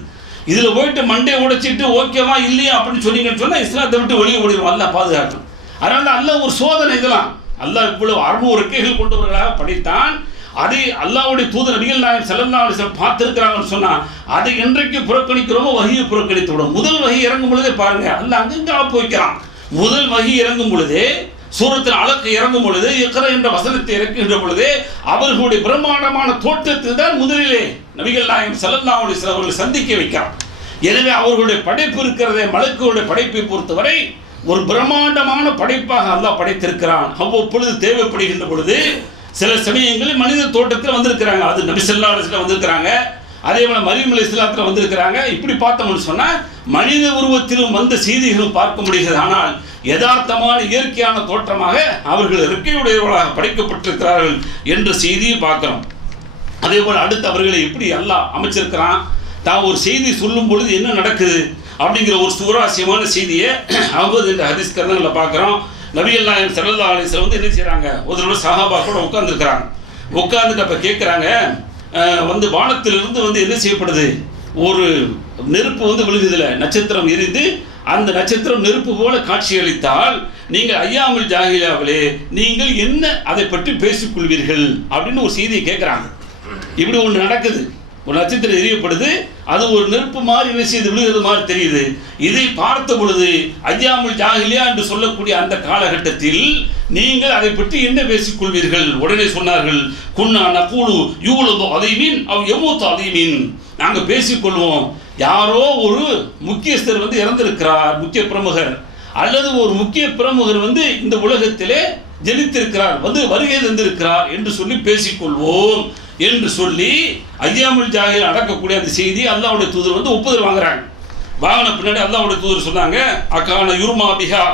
இதில் போயிட்டு மண்டே உடைச்சிட்டு ஓகேவா இல்லையா அப்படின்னு சொன்னீங்கன்னு சொன்னால் இஸ்லாத்தை விட்டு வெளியே ஓடிடும். அல்லாஹ் பாதுகாக்கணும். அதனால அல்லாஹ் ஒரு சோதனை, இதெல்லாம் அல்லாஹ் இவ்வளவு 600 ரெக்கைகள் கொண்டவர்களாக படைத்தான். அதை அல்லாஹ்வுடைய தூதர் நபிகள் நாயகம் ஸல்லல்லாஹு அலைஹி வஸல்லம் பார்த்திருக்கிறாங்கன்னு சொன்னா அதை என்றைக்கு புறக்கணிக்கிறோமோ வஹியை புறக்கணித்து விடும். முதல் வஹி இறங்கும் பொழுதே பாருங்க, அல்லாஹ் அங்கங்க ஆப்பு வைக்கிறான். முதல் வஹி இறங்கும் பொழுதே, சூரத்தில் அலக்கு இறங்கும் பொழுது, இக்ரா என்ற வசனத்தை இறக்குகின்ற பொழுது அவர்களுடைய பிரம்மாண்டமான தோற்றத்தில் தான் முதலிலே நபிகள் நாயகம் ஸல்லல்லாஹு அலைஹி வஸல்லம் அவர்கள் சந்திக்க வைக்கிறார். எனவே அவர்களுடைய படைப்பு இருக்கிறதே, மலக்குகளுடைய படைப்பை பொறுத்தவரை ஒரு பிரம்மாண்டமான படைப்பாக அல்லாஹ் படைத்திருக்கிறான். அவ்வப்பொழுது தேவைப்படுகின்ற பொழுது சில சமயங்களில் மனித தோட்டத்தில் வந்திருக்கிறாங்க. அது நபி ஸல்லல்லாஹு அலைஹி வஸல்லம் வந்திருக்கிறாங்க. அதே போல மரியம் அலைஹிஸ்ஸலாத்துல வந்திருக்கிறாங்க. இப்படி பார்த்தோம்னு சொன்னா மனித உருவத்திலும் வந்த செய்திகளும் பார்க்க முடிகிறது. ஆனால் யதார்த்தமான இயற்கையான தோற்றமாக அவர்கள் இறக்கையுடையவர்களாக படைக்கப்பட்டிருக்கிறார்கள் என்ற செய்தியை பார்க்கிறோம். அதே போல அடுத்து அவர்களை எப்படி அல்லாஹ் அமைச்சிருக்கிறான், தான் ஒரு செய்தி சொல்லும் பொழுது என்ன நடக்குது அப்படிங்கிற ஒரு சுவாரஸ்யமான செய்தியை அஹ்மத் என்ற ஹதீஸ் கிரந்தங்களில் பார்க்குறோம். நபிகள் நாயகம் ஸல்லல்லாஹு அலைஹி வஸல்லம் வந்து என்ன செய்கிறாங்க, ஒரு தடவை சஹாபாக்களோட உட்கார்ந்துருக்கிறாங்க. உட்கார்ந்துட்டு அப்போ கேட்குறாங்க, வந்து வானத்திலிருந்து வந்து என்ன செய்யப்படுது, ஒரு நெருப்பு வந்து விழுகுதில்ல, நட்சத்திரம் எரிந்து அந்த நட்சத்திரம் நெருப்பு போல காட்சியளித்தால் நீங்கள் ஐயாமுல் ஜாஹிலியாவிலே நீங்கள் என்ன அதை பற்றி பேசிக்கொள்வீர்கள் அப்படின்னு ஒரு செய்தியை கேட்குறாங்க. இப்படி ஒன்று நடக்குது, ஒரு நட்சத்திரம் எரியப்படுது, அது ஒரு நெருப்பு மாதிரி என்ன செய்து விழுகிறது மாதிரி தெரியுது. இதை பார்த்த பொழுது ஐயாமுல் ஜாஹிலியா என்று சொல்லக்கூடிய அந்த காலகட்டத்தில் நீங்கள் அதை பற்றி என்ன பேசிக்கொள்வீர்கள்? உடனே சொன்னார்கள், குன்னா நகூலு யூலது அதீமின் அவ் யமூத்து அதீமின், நாங்கள் பேசிக்கொள்வோம், யாரோ ஒரு முக்கியஸ்தர் வந்து இறந்திருக்கிறார், முக்கிய பிரமுகர், அல்லது ஒரு முக்கிய பிரமுகர் வந்து இந்த உலகத்திலே ஜெனித்திருக்கிறார், வந்து வருகை தந்திருக்கிறார் என்று சொல்லி பேசிக்கொள்வோம். என்று சொல்லி ஐயாமுல் ஜாஹில் அடக்கக்கூடிய அந்த செய்தி அல்லாஹ்வுடைய தூதர் வந்து ஒப்புதல் வாங்குறாங்க. வாங்கின பின்னாடி அல்லாஹ்வுடைய தூதர் சொன்னாங்க, அக்கான யுர்மா பிஹா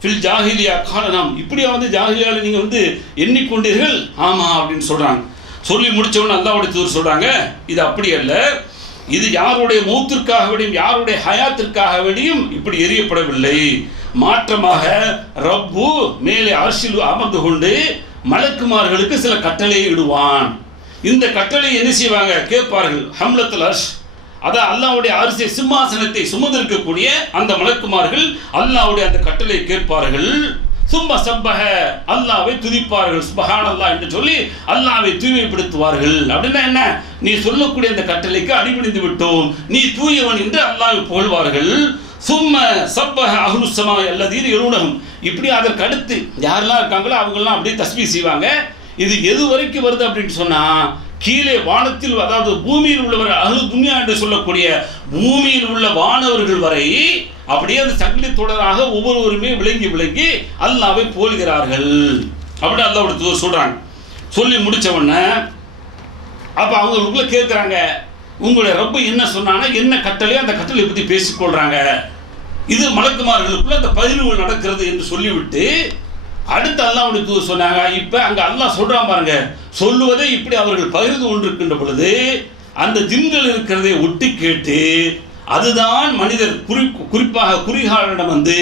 ஃபில் ஜாஹிலியா காலனம், இப்படியா வந்து ஜாஹிலியால நீங்க வந்து எண்ணிக்கொண்டீர்கள்? ஆமா அப்படின்னு சொல்றாங்க. சொல்லி முடிச்சவொன்னு அல்லாஹ்வுடைய தூதர் சொல்றாங்க, இது அப்படி அல்ல, இது யாருடைய மௌத்திற்காக வேண்டியும் யாருடைய ஹயாத்திற்காக வேண்டியும் இப்படி எரியப்படவில்லை. மாற்றமாக ரப்பு மேலே அர்ஷில் அமர்ந்து கொண்டு மலக்குமார்களுக்கு சில கட்டளையை இடுவான். இந்த கட்டளை என்ன செய்வாங்க கேட்பார்கள். ஹம்லத்துல் அர்ஷ், அதான் அல்லாஹ்வுடைய அரிசி சிம்மாசனத்தை சுமந்திருக்கக்கூடிய அந்த மலக்குமார்கள் அல்லாஹ்வுடைய அந்த கட்டளை கேட்பார்கள். சும்மா சப்பஹ, அல்லாஹ்வை துதிப்பார்கள். சுப்ஹானல்லாஹ் என்று சொல்லி அல்லாஹ்வை தூய்மைப்படுத்துவார்கள். அப்படின்னா என்ன? நீ சொல்லக்கூடிய அந்த கட்டளைக்கு அடிபணிந்து விட்டோம், நீ தூயவன் என்று அல்லாஹ்வை புகழ்வார்கள். சும்ம சப்பஹ அஹ்லுஸ் ஸமாஇ அல்லதீன யரூனஹும், இப்படி அதற்கு அடுத்து யாரெல்லாம் இருக்காங்களோ அவங்கெல்லாம் அப்படியே தஸ்பீஹ் செய்வாங்க. இது எது வரைக்கும் வருது அப்படின்னு சொன்னா, கீழே வானத்தில், அதாவது பூமியில் உள்ளவர் அஹ்லு துன்யா என்று சொல்லக்கூடிய பூமியில் உள்ள வானவர்கள் வரை அப்படியே அந்த சங்கிலி தொடராக ஒவ்வொருவருமே விளங்கி விளங்கி அல்லாஹ்வை போல்கிறார்கள். அப்படி அல்லாஹ்வுடைய தூதர் சொல்றாங்க. சொல்லி முடிச்ச உடனே அப்ப அவங்களுக்குள்ள கேட்கிறாங்க, உங்களுடைய ரப்பு என்ன சொன்னானா, என்ன கட்டளையோ அந்த கட்டளை பத்தி பேசிக்கொள்றாங்க. இது மலக்குமார்களுக்குள்ள அந்த பகிர்வு நடக்கிறது என்று சொல்லிவிட்டு அடுத்து அல்லாஹ்வுடைய தூதர் சொன்னாங்க, இப்ப அங்க அல்லாஹ் சொல்றான் பாருங்க, சொல்லுவதை இப்படி அவர்கள் பகிர்ந்து கொண்டிருக்கின்ற பொழுது அந்த ஜின்கள் இருக்கிறதை ஒட்டி கேட்டு அதுதான் மனிதர் குறிப்பாக குறிகாலனிடம் வந்து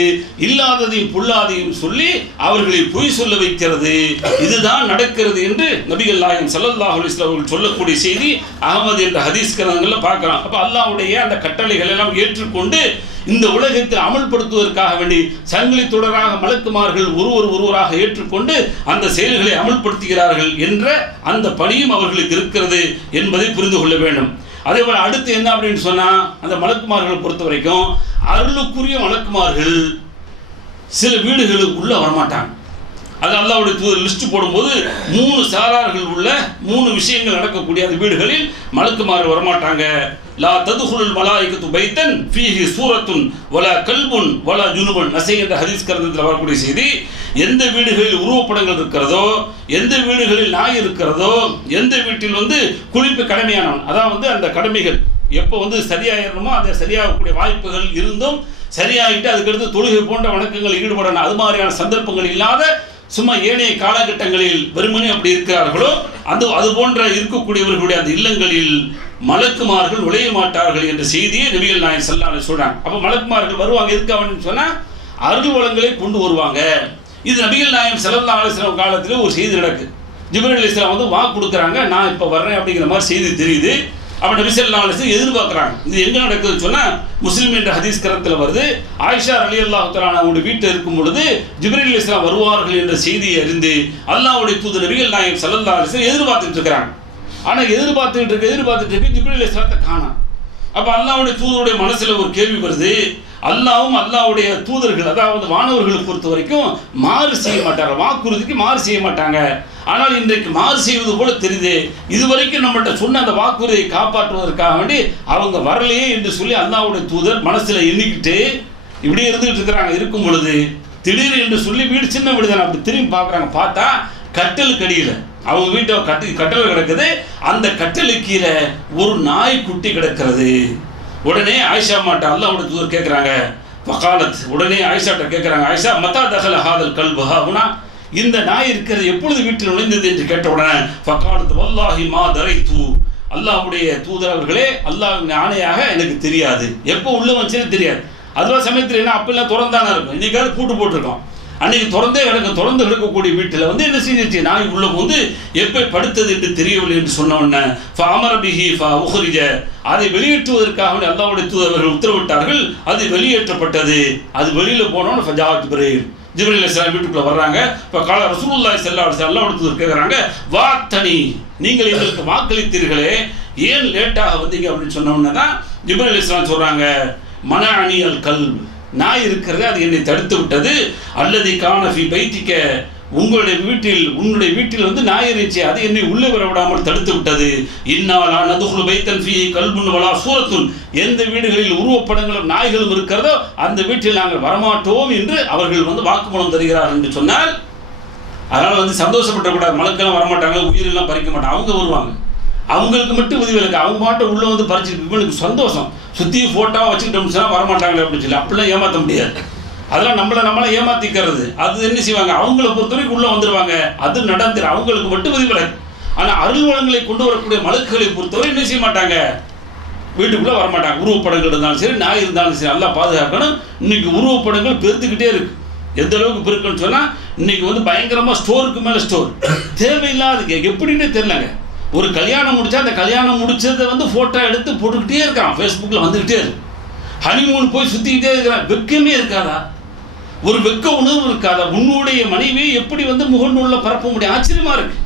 இல்லாததையும் பொல்லாதையும் சொல்லி அவர்களை பொய் சொல்ல வைக்கிறது. இதுதான் நடக்கிறது என்று நபிகள் நாயகம் ஸல்லல்லாஹு அலைஹி வஸல்லம் அவர்கள் சொல்லக்கூடிய செய்தி அஹ்மத் என்ற ஹதீஸ் கிரந்தங்கள்ல பார்க்கலாம். அப்ப அல்லாஹ்வுடைய அந்த கட்டளைகள் எல்லாம் ஏற்றுக்கொண்டு இந்த உலகத்தில் அமல்படுத்துவதற்காக வேண்டி சங்கிலி தொடராக மலக்குமார்கள் ஒருவராக ஏற்றுக்கொண்டு அந்த செயல்களை அமல்படுத்துகிறார்கள் என்ற அந்த பணியும் அவர்களுக்கு இருக்கிறது என்பதை புரிந்து கொள்ள வேண்டும். அதே போல அடுத்து என்ன அப்படின்னு சொன்னா, அந்த மலக்குமார்களை பொறுத்த வரைக்கும் அருளுக்குரிய மலக்குமார்கள் சில வீடுகளுக்கு உள்ள வரமாட்டாங்க. அது அல்லாஹ்வுடைய தூதர் லிஸ்ட் போடும்போது 3 சாரார்கள் உள்ள 3 விஷயங்கள் நடக்கக்கூடிய அந்த வீடுகளில் மலக்குமார்கள் வரமாட்டாங்க. லா ததுகுலுல் மலாயிகத்து பைத்தன் ஃபீஹி சூரத்துன் வலா கல்புன் வலா ஜுனுபன், நஸை என்ற ஹதீஸ் கிரந்தத்தில் வரக்கூடிய செய்தி. எந்த வீடுகளில் உருவப்படங்கள் இருக்கிறதோ, எந்த வீடுகளில் நாய் இருக்கிறதோ, எந்த வீட்டில் வந்து குளிப்பு கடமையானவன், அதாவது அந்த கடமைகள் எப்போ வந்து சரியாயிடணுமோ அந்த சரியாகக்கூடிய வாய்ப்புகள் இருந்தும் சரியாயிட்டு அதுக்கடுத்து தொழுகை போன்ற வணக்கங்கள் ஈடுபடணும், அது மாதிரியான சந்தர்ப்பங்கள் இல்லாத சும்மா ஏனைய காலகட்டங்களில் வெறுமனே அப்படி இருக்கிறார்களோ அது போன்ற இருக்கக்கூடியவர்களுடைய அந்த இல்லங்களில் மலக்குமார்கள் நுழைய மாட்டார்கள் என்ற செய்தியை நபிகள் நாயகம் ஸல்லல்லாஹு அலைஹி சொல்றாங்க. அப்ப மலக்குமார்கள் வருவாங்க எதுக்கு அப்படின்னு சொன்னா அருள் வளங்களை கொண்டு வருவாங்க. இது நபிகள் நாயகம் ஸல்லல்லாஹு அலைஹி வஸல்லம் காலத்தில் ஒரு செய்தி நடக்கு. ஜிப்ரீல் அலைஹிஸ்ஸலாம் வந்து வாக்கு கொடுக்குறாங்க, நான் இப்போ வர்றேன் அப்படிங்கிற மாதிரி செய்தி தெரியுது. அப்போ நபி ஸல்லல்லாஹு அலைஹி வஸல்லம் எதிர்பார்க்குறாங்க. இது எங்கே நடக்குதுன்னு சொன்னால் முஸ்லிம் என்ற ஹதீஸ் கிரந்தத்தில் வருது. ஆயிஷா ரலியல்லாஹு தஆலா அவங்களுடைய வீட்டில் இருக்கும் பொழுது ஜிப்ரீல் அலைஹிஸ்ஸலாம் வருவார்கள் என்ற செய்தியை அறிந்து அல்லாஹ்வுடைய தூதர் நபிகள் நாயகம் ஸல்லல்லாஹு அலைஹி வஸல்லம் எதிர்பார்த்துட்டு இருக்கிறாங்க. ஆனால் எதிர்பார்த்துட்டு இருக்கு ஜிப்ரீல் அலைஹிஸ்ஸலாத்தை காணோம். அப்போ அல்லாஹ்வுடைய தூதருடைய மனசில் ஒரு கேள்வி வருது, அல்லாஹ்வும் அல்லாஹ்வுடைய தூதர்கள் அதாவது வானவர்களை பொறுத்த வரைக்கும் மாறு செய்ய மாட்டாங்க, வாக்குறுதிக்கு மாறு செய்ய மாட்டாங்க. ஆனால் இன்றைக்கு மாறு செய்வது போல தெரியுது, இதுவரைக்கும் நம்மகிட்ட சொன்ன அந்த வாக்குறுதியை காப்பாற்றுவதற்காக வேண்டி அவங்க வரலையே என்று சொல்லி அல்லாஹ்வுடைய தூதர் மனசில் எண்ணிக்கிட்டு இப்படியே இருந்துகிட்டு இருக்கிறாங்க. இருக்கும் பொழுது திடீர் என்று சொல்லி வீடு சின்ன வீடு தானே, அப்படி திரும்பி பார்க்குறாங்க. பார்த்தா கட்டலுக்கு அடியில் அவங்க வீட்டை கட்டளை கிடக்குது. அந்த கட்டளை கீழே ஒரு நாய் குட்டி கிடக்கிறது. உடனே ஆயிஷா மாட்ட அல்லாஹ்வுடைய தூதர் கேட்குறாங்க, ஃபகாலத், உடனே ஆயிஷாட்ட கேட்குறாங்க, ஆயிஷா மத்தா தகல ஹாதல் கல்பு ஹாஹுனா, இந்த நாய் இருக்கிறது எப்பொழுது வீட்டில் நுழைந்தது என்று கேட்ட உடனே ஃபகாலத் வல்லாஹி மா தரைத்து, அல்லாஹ்வுடைய தூதர் அவர்களே அல்லாஹ்வின் ஆணையாக எனக்கு தெரியாது, எப்போ உள்ள வந்துச்சுன்னு தெரியாது. அதுவா சமயத்தில் என்ன அப்பெல்லாம் திறந்தானே இருக்கும், இன்னைக்காவது பூட்டு போட்டிருக்கோம். அன்னைக்கு திறந்து கிடக்கக்கூடிய வீட்டில் வந்து என்ன செஞ்சிச்சு, நாய் உள்ள வந்து எப்போ படுத்தது என்று தெரியவில்லை என்று சொன்ன உடனே ஃபஅமரபிஹி ஃபஉஹ்ரிஜ, அதை வெளியேற்றுவதற்காக அல்லாஹ்வுடைய தூதர்கள் உத்தரவிட்டார்கள். அது வெளியேற்றப்பட்டது. அது வெளியில் போனோன்னு ஃபஜா ஜிப்ரீல் அலைஹிஸ்ஸலாம் வீட்டுக்குள்ள வர்றாங்க. இப்போ கால ரசூலுல்லாஹி ஸல்லல்லாஹு அலைஹி வஸல்லம் அல்லாஹ்வுடைய தூதர் கேட்குறாங்க, வாத்தனி, நீங்கள் எங்களுக்கு வாக்களித்தீர்களே ஏன் லேட்டாக வந்தீங்க அப்படின்னு சொன்ன உடனே தான் ஜிப்ரீல் அலைஹிஸ்ஸலாம் சொல்றாங்க, மனஅனி அல் கல்ப், நாய் இருக்கிறது அது என்னை தடுத்து விட்டது. அல்லது கானஃபி பைத்திக்க, உன்னுடைய வீட்டில் வந்து நாய் இருந்துச்சு, அது என்னை உள்ளே வர விடாமல் தடுத்து விட்டது. இன்னாலா நதுகுலு பைத்தன் ஃபீஹி கல்புன் வலா சூரத்துன், எந்த வீடுகளில் உருவப்படங்களும் நாய்களும் இருக்கிறதோ அந்த வீட்டில் நாங்கள் வரமாட்டோம் என்று அவர்கள் வந்து வாக்குமூலம் தருகிறார்கள் என்று சொன்னால், அதனால் வந்து சந்தோஷப்படக்கூடாது. மலக்கெல்லாம் வரமாட்டாங்க, உயிரெல்லாம் பறிக்க மாட்டாங்க, அவங்க வருவாங்க. அவங்களுக்கு மட்டும் விதிவிலக்கு. அவங்க மட்டும் உள்ளே வந்து பறிச்சு இவனுக்கு சந்தோஷம், சுற்றி ஃபோட்டோவை வச்சுக்கிட்டோம்னு சொன்னால் வரமாட்டாங்களே அப்படின்னு சொல்லி அப்படிலாம் ஏமாற்ற முடியாது. அதெல்லாம் நம்மளை ஏமாற்றிக்கிறது. அது என்ன செய்வாங்க, அவங்கள பொறுத்தவரைக்கும் உள்ளே வந்துடுவாங்க, அது நடந்துடும், அவங்களுக்கு மட்டும் விதிவிலக்கு. ஆனால் அருள் வளங்களை கொண்டு வரக்கூடிய மலக்குகளை பொறுத்தவரை என்ன செய்ய மாட்டாங்க, வீட்டுக்குள்ளே வரமாட்டாங்க. உருவப்படங்கள் இருந்தாலும் சரி, நாய் இருந்தாலும் சரி, நல்லா பாதுகாக்கணும். இன்றைக்கி உருவப்படங்கள் பெருத்துக்கிட்டே இருக்குது. எந்த அளவுக்கு பெருக்குன்னு சொன்னால் இன்றைக்கி வந்து பயங்கரமாக ஸ்டோருக்கு மேலே ஸ்டோர், தேவையில்லாத எப்படின்னே தெரிலங்க. ஒரு கல்யாணம் முடித்தா அந்த கல்யாணம் முடிச்சதை வந்து ஃபோட்டோ எடுத்து போட்டுக்கிட்டே இருக்கான், ஃபேஸ்புக்கில் வந்துக்கிட்டே இருக்கு. ஹனிமூன் போய் சுற்றிக்கிட்டே இருக்கிறான். வெக்கமே இருக்காதா, ஒரு வெக்க உணர்வு இருக்காதா? உன்னுடைய மனைவியை எப்படி வந்து முகநூலில் பரப்ப முடியும்? ஆச்சரியமாக இருக்குது.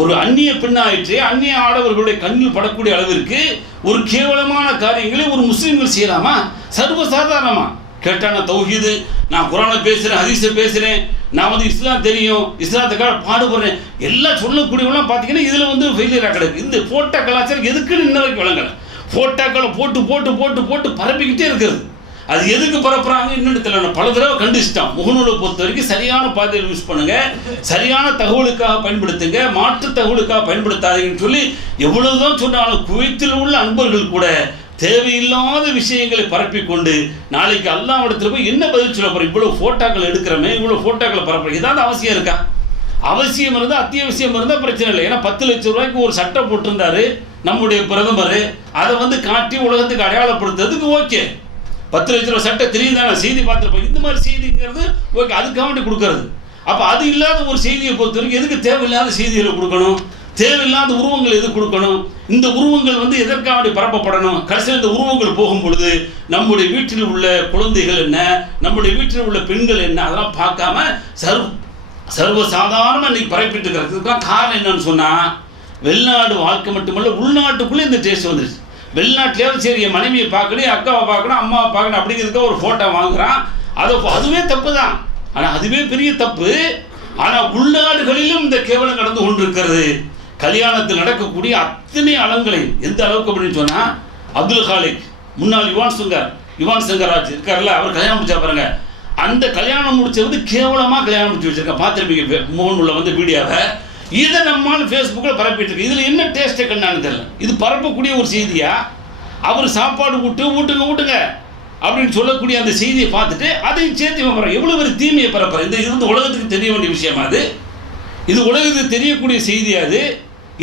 ஒரு அந்நிய பெண்ணாயிற்று, அந்நிய ஆடவர்களுடைய கண்ணில் படக்கூடிய அளவிற்கு ஒரு கேவலமான காரியங்களை ஒரு முஸ்லீம்கள் செய்யலாமா? சர்வசாதாரணமா கேட்டான தௌஹீது, நான் குரானை பேசுகிறேன், ஹதீஸை பேசுகிறேன், நான் வந்து இஸ்லாம் தெரியும், இஸ்லாத்துக்காக பாடுபடுறேன், எல்லாம் சொல்லக்கூடியவெல்லாம் பார்த்தீங்கன்னா இதில் வந்து ஃபெயிலியராக கிடக்கு. இந்த ஃபோட்டோ கலாச்சாரம் எதுக்குன்னு இன்ன வரைக்கும் விளங்கலை. ஃபோட்டோக்களை போட்டு போட்டு போட்டு போட்டு பரப்பிக்கிட்டே இருக்கிறது. அது எதுக்கு பரப்புறாங்க இன்னும் தெரியல. பல தடவை கண்டிச்சிட்டான். முகநூலை பொறுத்த வரைக்கும் சரியான பாதையில் யூஸ் பண்ணுங்க, சரியான தகவலுக்காக பயன்படுத்துங்க, மாற்று தகவலுக்காக பயன்படுத்தாதீங்கன்னு சொல்லி எவ்வளவுதான் சொன்னாலும் குவைத்தில் உள்ள அன்பர்கள் கூட தேவையில்லாத விஷயங்களை பரப்பிக்கொண்டு நாளைக்கு அல்லாஹ்விடத்தில் போய் என்ன பதில் சொல்ல போகிறோம்? இவ்வளோ ஃபோட்டோக்கள் எடுக்கிறோமே, இவ்வளோ ஃபோட்டோக்களை பரப்புறோம், ஏதாவது அவசியம் இருக்கா? அவசியம் இருந்தால், அத்தியாவசியம் இருந்தால் பிரச்சனை இல்லை. ஏன்னா 10 லட்சம் ரூபாய்க்கு ஒரு சட்டை போட்டிருந்தாரு நம்முடைய பிரதமர், அதை வந்து காட்டி உலகத்துக்கு அடையாளப்படுத்துறதுக்கு ஓகே. 10 லட்ச ரூபா சட்டை தெரியுதான, செய்தி பார்த்துருப்போம். இந்த மாதிரி செய்திங்கிறது ஓகே, அதுக்காக வேண்டி கொடுக்கறது. அப்போ அது இல்லாத ஒரு செய்தியை பொறுத்த வரைக்கும் எதுக்கு தேவையில்லாத செய்திகளை கொடுக்கணும்? தேவையில்லாத உருவங்கள் எது கொடுக்கணும்? இந்த உருவங்கள் வந்து எதற்காக வேண்டி பரப்பப்படணும்? கடைசியில் இந்த உருவங்கள் போகும் பொழுது நம்முடைய வீட்டில் உள்ள குழந்தைகள் என்ன, நம்முடைய வீட்டில் உள்ள பெண்கள் என்ன, அதெல்லாம் பார்க்காம சர்வசாதாரணமாக இன்னைக்கு பரப்பிட்டு இருக்கிறதுக்குலாம் காரணம் என்னன்னு சொன்னால், வெளிநாடு வாழ்க்கை மட்டுமல்ல, உள்நாட்டுக்குள்ளே இந்த டேஸ்ட் வந்துருச்சு. வெளிநாட்டிலேயாவது சரி என் மனைவியை பார்க்கணும், என் அக்காவை பார்க்கணும், அம்மாவை பார்க்கணும் அப்படிங்கிறதுக்காக ஒரு ஃபோட்டோ வாங்குகிறான். அதுவே தப்பு தான். ஆனால் அதுவே பெரிய தப்பு. ஆனால் உள்நாடுகளிலும் இந்த கேவலம் நடந்து கொண்டிருக்கிறது. கல்யாணத்தில் நடக்கக்கூடிய அத்தனை அலங்களை எந்த அளவுக்கு அப்படின்னு சொன்னால், அப்துல் காலிக் முன்னாள் யுவான் சங்கராஜ் இருக்கார்ல, அவர் கல்யாணம் முடிச்சா பாருங்க. அந்த கல்யாணம் முடிச்சது வந்து கேவலமாக கல்யாணம் முடிச்சு வச்சிருக்கேன். பார்த்துருப்பீங்க மோகனுள்ள வந்து வீடியோவை. இதை நம்மால் ஃபேஸ்புக்கில் பரப்பிட்டு இருக்கு. இதில் என்ன டேஸ்ட்டை கண்டான்னு தெரியல. இது பரப்பக்கூடிய ஒரு செய்தியா? அவர் சாப்பாடு ஊட்டுங்க அப்படின்னு சொல்லக்கூடிய அந்த செய்தியை பார்த்துட்டு அதையும் சேர்த்து பரப்புறேன். எவ்வளோ ஒரு தீமையை பரப்புறேன். இது வந்து உலகத்துக்கு தெரிய வேண்டிய விஷயமா? இது உலகத்துக்கு தெரியக்கூடிய செய்தியாது.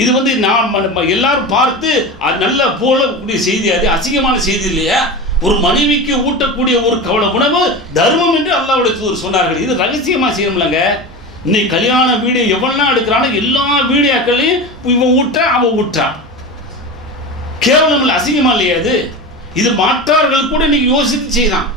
இது வந்து நாம் எல்லாரும் பார்த்து அது நல்லா போலக்கூடிய செய்தியாது. அசிங்கமான செய்தி இல்லையா? ஒரு மனைவிக்கு ஊட்டக்கூடிய ஒரு கவலை உணவு தர்மம் என்று அல்லாஹ்வுடைய தூதர் சொன்னார்கள். இது ரகசியமாக செய்யணும்லங்க. இன்னைக்கு கல்யாண வீடியோ எவ்வளோ எடுக்கிறானோ எல்லா வீடியோக்களையும் இவன் ஊட்டா அவன் ஊட்டா, கேவலம் இல்லை, அசிங்கமா இல்லையா? இது மாற்றார்கள் கூட இன்னைக்கு யோசித்து செய்யலாம்.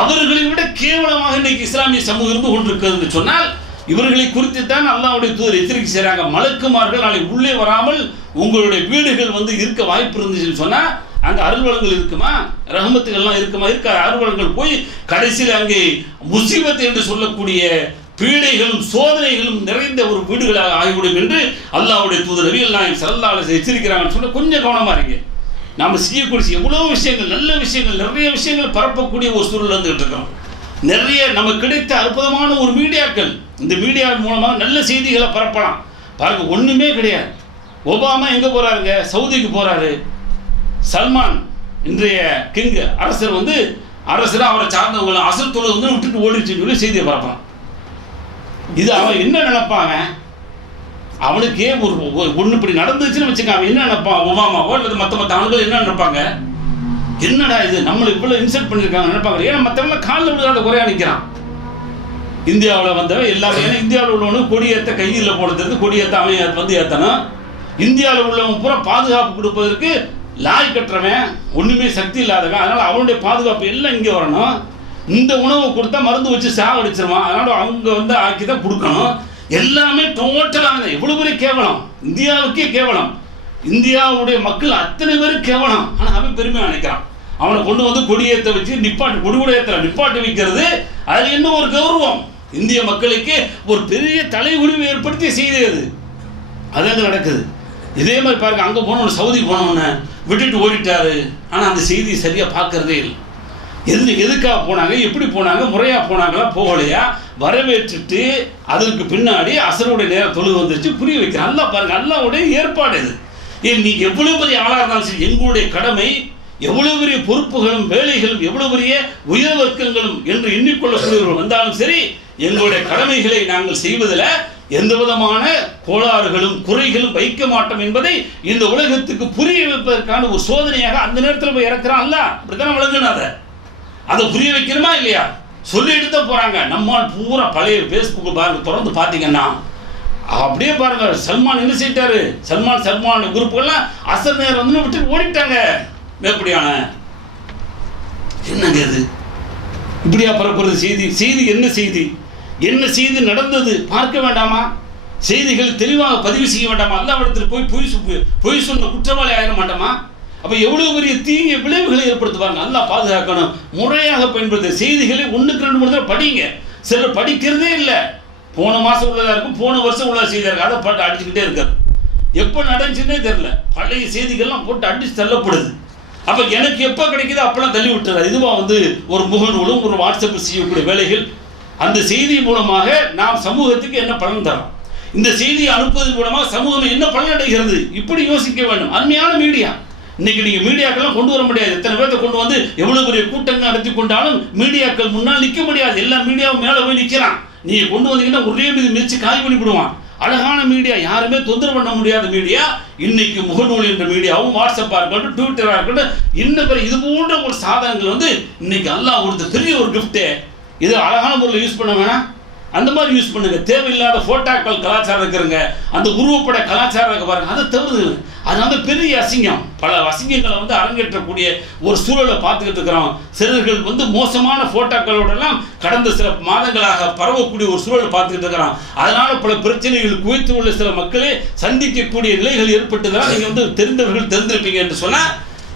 அவர்களை விட கேவலமாக இன்னைக்கு இஸ்லாமிய சமூகம் இருந்து கொண்டிருக்கிறது சொன்னால் இவர்களை குறித்து தான் அல்லாஹ்வுடைய தூதர் எச்சரிக்கை செய்கிறாங்க. மலக்குமார்கள் நாளை உள்ளே வராமல் உங்களுடைய வீடுகள் வந்து இருக்க வாய்ப்பு இருந்துச்சுன்னு சொன்னால் அங்கே அருள்வளங்கள் இருக்குமா, ரஹமத்துகள்லாம் இருக்குமா? இருக்காது. அருள்வளங்கள் போய் கடைசியில் அங்கே முசீபத் என்று சொல்லக்கூடிய பீடைகளும் சோதனைகளும் நிறைந்த ஒரு வீடுகளாக ஆகிவிடும் என்று அல்லாஹ்வுடைய தூதர் நபிகள் நாயகம் ஸல்லல்லாஹு அலைஹி வஸல்லம் எச்சரிக்கிறாங்கன்னு சொன்னால் கொஞ்சம் கவனமாக இருங்க. நாம் செய்யக்கூடிய எவ்வளோ விஷயங்கள், நல்ல விஷயங்கள், நிறைய விஷயங்கள் பரப்பக்கூடிய ஒரு சூழல் வந்துகிட்டு இருக்கிறோம். நிறைய நமக்கு கிடைத்த அற்புதமான ஒரு மீடியாக்கள், இந்த மீடியா மூலமாக நல்ல செய்திகளை பரப்பலாம். பாருங்க, ஒன்றுமே கிடையாது. ஒபாமா எங்கே போகிறாருங்க? சவுதிக்கு போகிறாரு. சல்மான் இன்றைய கிங் அரசர் வந்து அரசர் அவரை சார்ந்தவங்களை அசல் தொழில் வந்து விட்டுட்டு ஓடிச்சுன்னு சொல்லி செய்தியை பரப்பலாம். இது அவன் என்ன நினைப்பாங்க? அவனுக்கே ஒரு ஒன்று இப்படி நடந்துச்சுன்னு வச்சுக்க, அவன் என்ன நினைப்பான்? ஒபாமாவோ அல்லது மற்ற ஆண்கள் என்ன நினைப்பாங்க? என்னடா இது நம்மளை இவ்வளோ இன்சல்ட் பண்ணியிருக்காங்க நினைப்பாங்க. ஏன்னா மற்றவங்களாம் காலில் விழுகாத குறையா நிற்கிறான். இந்தியாவில் வந்தவன் எல்லாமே, ஏன்னா இந்தியாவில் உள்ளவனு கொடியேற்ற கையில் போடுறது, கொடியேற்ற அவன் வந்து ஏற்றணும். இந்தியாவில் உள்ளவன் பூரா பாதுகாப்பு கொடுப்பதற்கு லாய் கட்டுறவன், ஒன்றுமே சக்தி இல்லாதவன். அதனால் அவனுடைய பாதுகாப்பு எல்லாம் இங்கே வரணும். இந்த உணவை கொடுத்தா மருந்து வச்சு சாவடிச்சிருவான். அதனால் அவங்க வந்து ஆக்கி தான் கொடுக்கணும். எல்லாமே டோட்டலாக எவ்வளோ பெரிய கேவலம், இந்தியாவுக்கே கேவலம். இந்தியாவுடைய மக்கள் அத்தனை பேரும் கேவலம். ஆனால் அவன் பெருமையாக நினைக்கிறான். அவனை கொண்டு வந்து கொடியேற்ற வச்சு கொடி கூட ஏற்ற நிப்பாட்டி வைக்கிறது, அது என்ன ஒரு கௌரவம். இந்திய மக்களுக்கு ஒரு பெரிய தலைகுடிவை ஏற்படுத்தி செய்தது அது நடக்குது. இதே மாதிரி பாருங்க, அங்கே போனவன சவுதி போனவன விட்டுட்டு ஓடிட்டாரு. ஆனால் அந்த செய்தியை சரியாக பார்க்கறதே இல்லை. எதுக்காக போனாங்க, எப்படி போனாங்க, முறையாக போனாங்களா போகலையா, வரவேற்றுட்டு அதற்கு பின்னாடி அசருடைய நேரம் தொழுது வந்துருச்சு புரிய வைக்கிறேன். அல்லா பாருங்க, அல்லாவுடைய ஏற்பாடு இது. நீ எவ்வளவு பெரிய ஆளாக இருந்தாலும் சரி, எங்களுடைய கடமை எவ்வளவு பெரிய பொறுப்புகளும் வேலைகளும் எவ்வளவு பெரிய உயர் வர்க்கங்களும் என்று எண்ணிக்கொள்ளக்கூடியவர்கள் வந்தாலும் சரி, எங்களுடைய கடமைகளை நாங்கள் செய்வதில் எந்த விதமான கோளாறுகளும் குறைகளும் வைக்க மாட்டோம் என்பதை இந்த உலகத்துக்கு புரிய வைப்பதற்கான ஒரு சோதனையாக அந்த நேரத்தில் போய் இறக்குறான். அல்ல அப்படித்தானே வழங்கினாத அதை புரிய வைக்கணுமா இல்லையா? சொல்லிட்டு தான் போறாங்க. நம்மால் பூரா பழைய ஃபேஸ்புக் பாருங்க, தொடர்ந்து பார்த்தீங்கன்னா அப்படியே பாருங்க, சல்மான் என்ன செய்யிட்டாரு, சல்மான் குரூப்புகள்லாம் அசர் நேரம் வந்து விட்டு ஓடிட்டாங்க. எப்படியான என்னங்க இது? இப்படியா பரப்புறது செய்தி என்ன செய்தி நடந்தது பார்க்க வேண்டாமா? செய்திகள் தெளிவாக பதிவு செய்ய வேண்டாமா? அல்லாஹ்விடத்தில் போய் பொய் சொன்ன குற்றவாளி ஆயிட மாட்டோமா? அப்போ எவ்வளவு பெரிய தீய விளைவுகளை ஏற்படுத்துவாங்க. அல்லாஹ் பாதுகாக்கணும். முறையாக பயன்படுத்த செய்திகளை 1க்கு 2 முறை படிங்க. சிலர் படிக்கிறதே இல்லை. போன மாதம் உள்ளதாக இருக்கும், போன வருஷம் உள்ள செய்தியாக இருக்கும், அதை பாட்டு அடிச்சுக்கிட்டே இருக்காரு. எப்போ நடந்துச்சுன்னே தெரியல. பழைய செய்திகள்லாம் போட்டு அடிச்சு தள்ளப்படுது. அப்போ எனக்கு எப்போ கிடைக்குதோ அப்போலாம் தள்ளி விட்டுறாரு. இதுவாக வந்து ஒரு முகநூலும் ஒரு வாட்ஸ்அப் செய்யக்கூடிய வேலைகள். அந்த செய்தி மூலமாக நாம் சமூகத்துக்கு என்ன பலன் தரோம், இந்த செய்தியை அனுப்புவதன் மூலமாக சமூகம் என்ன பலன் அடைகிறது, இப்படி யோசிக்க வேண்டும். அருமையான மீடியா. இன்னைக்கு நீங்கள் மீடியாக்கெல்லாம் கொண்டு வர முடியாது. எத்தனை பேர்த்த கொண்டு வந்து எவ்வளோ பெரிய கூட்டங்கள் நடத்தி கொண்டாலும் மீடியாக்கள் முன்னால் நிற்க முடியாது. எல்லா மீடியாவும் மேலே போய் நிற்கிறான். நீங்கள் கொண்டு வந்தீங்கன்னா ஒரே மீது மிதிச்சு காய் பண்ணிவிடுவான். அழகான மீடியா, யாருமே தொந்தரவு பண்ண முடியாத மீடியா இன்னைக்கு முகநூல் என்ற மீடியாவும், வாட்ஸ்அப்பாக இருக்கட்டும், ட்விட்டராக இருக்கட்டும், இன்னும் இது போன்ற ஒரு சாதனங்கள் வந்து இன்னைக்கு அல்லாஹ் கொடுத்த பெரிய ஒரு கிஃப்டே. இது அழகான பொருளை யூஸ் பண்ண வேணாம், அந்த மாதிரி யூஸ் பண்ணுங்க. தேவையில்லாத போட்டோக்கள் கலாச்சாரம் இருக்கிறங்க, அந்த உருவப்பட கலாச்சாரம் இருக்க பாருங்க, அதை தவிர்த்து. அதனால பெரிய அசிங்கம், பல அசிங்கங்களை வந்து அரங்கேற்றக்கூடிய ஒரு சூழலை பார்த்துக்கிட்டு இருக்கிறோம். சிலர்கள் வந்து மோசமான போட்டோக்களோடெல்லாம் கடந்த சில மாதங்களாக பரவக்கூடிய ஒரு சூழலை பார்த்துக்கிட்டு இருக்கிறோம். அதனால பல பிரச்சனைகள் குவித்து உள்ள சில மக்களே சந்திக்கக்கூடிய நிலைகள் ஏற்பட்டதெல்லாம் நீங்கள் வந்து தெரிந்தவர்கள் தெரிந்திருப்பீங்க என்று சொன்னால்,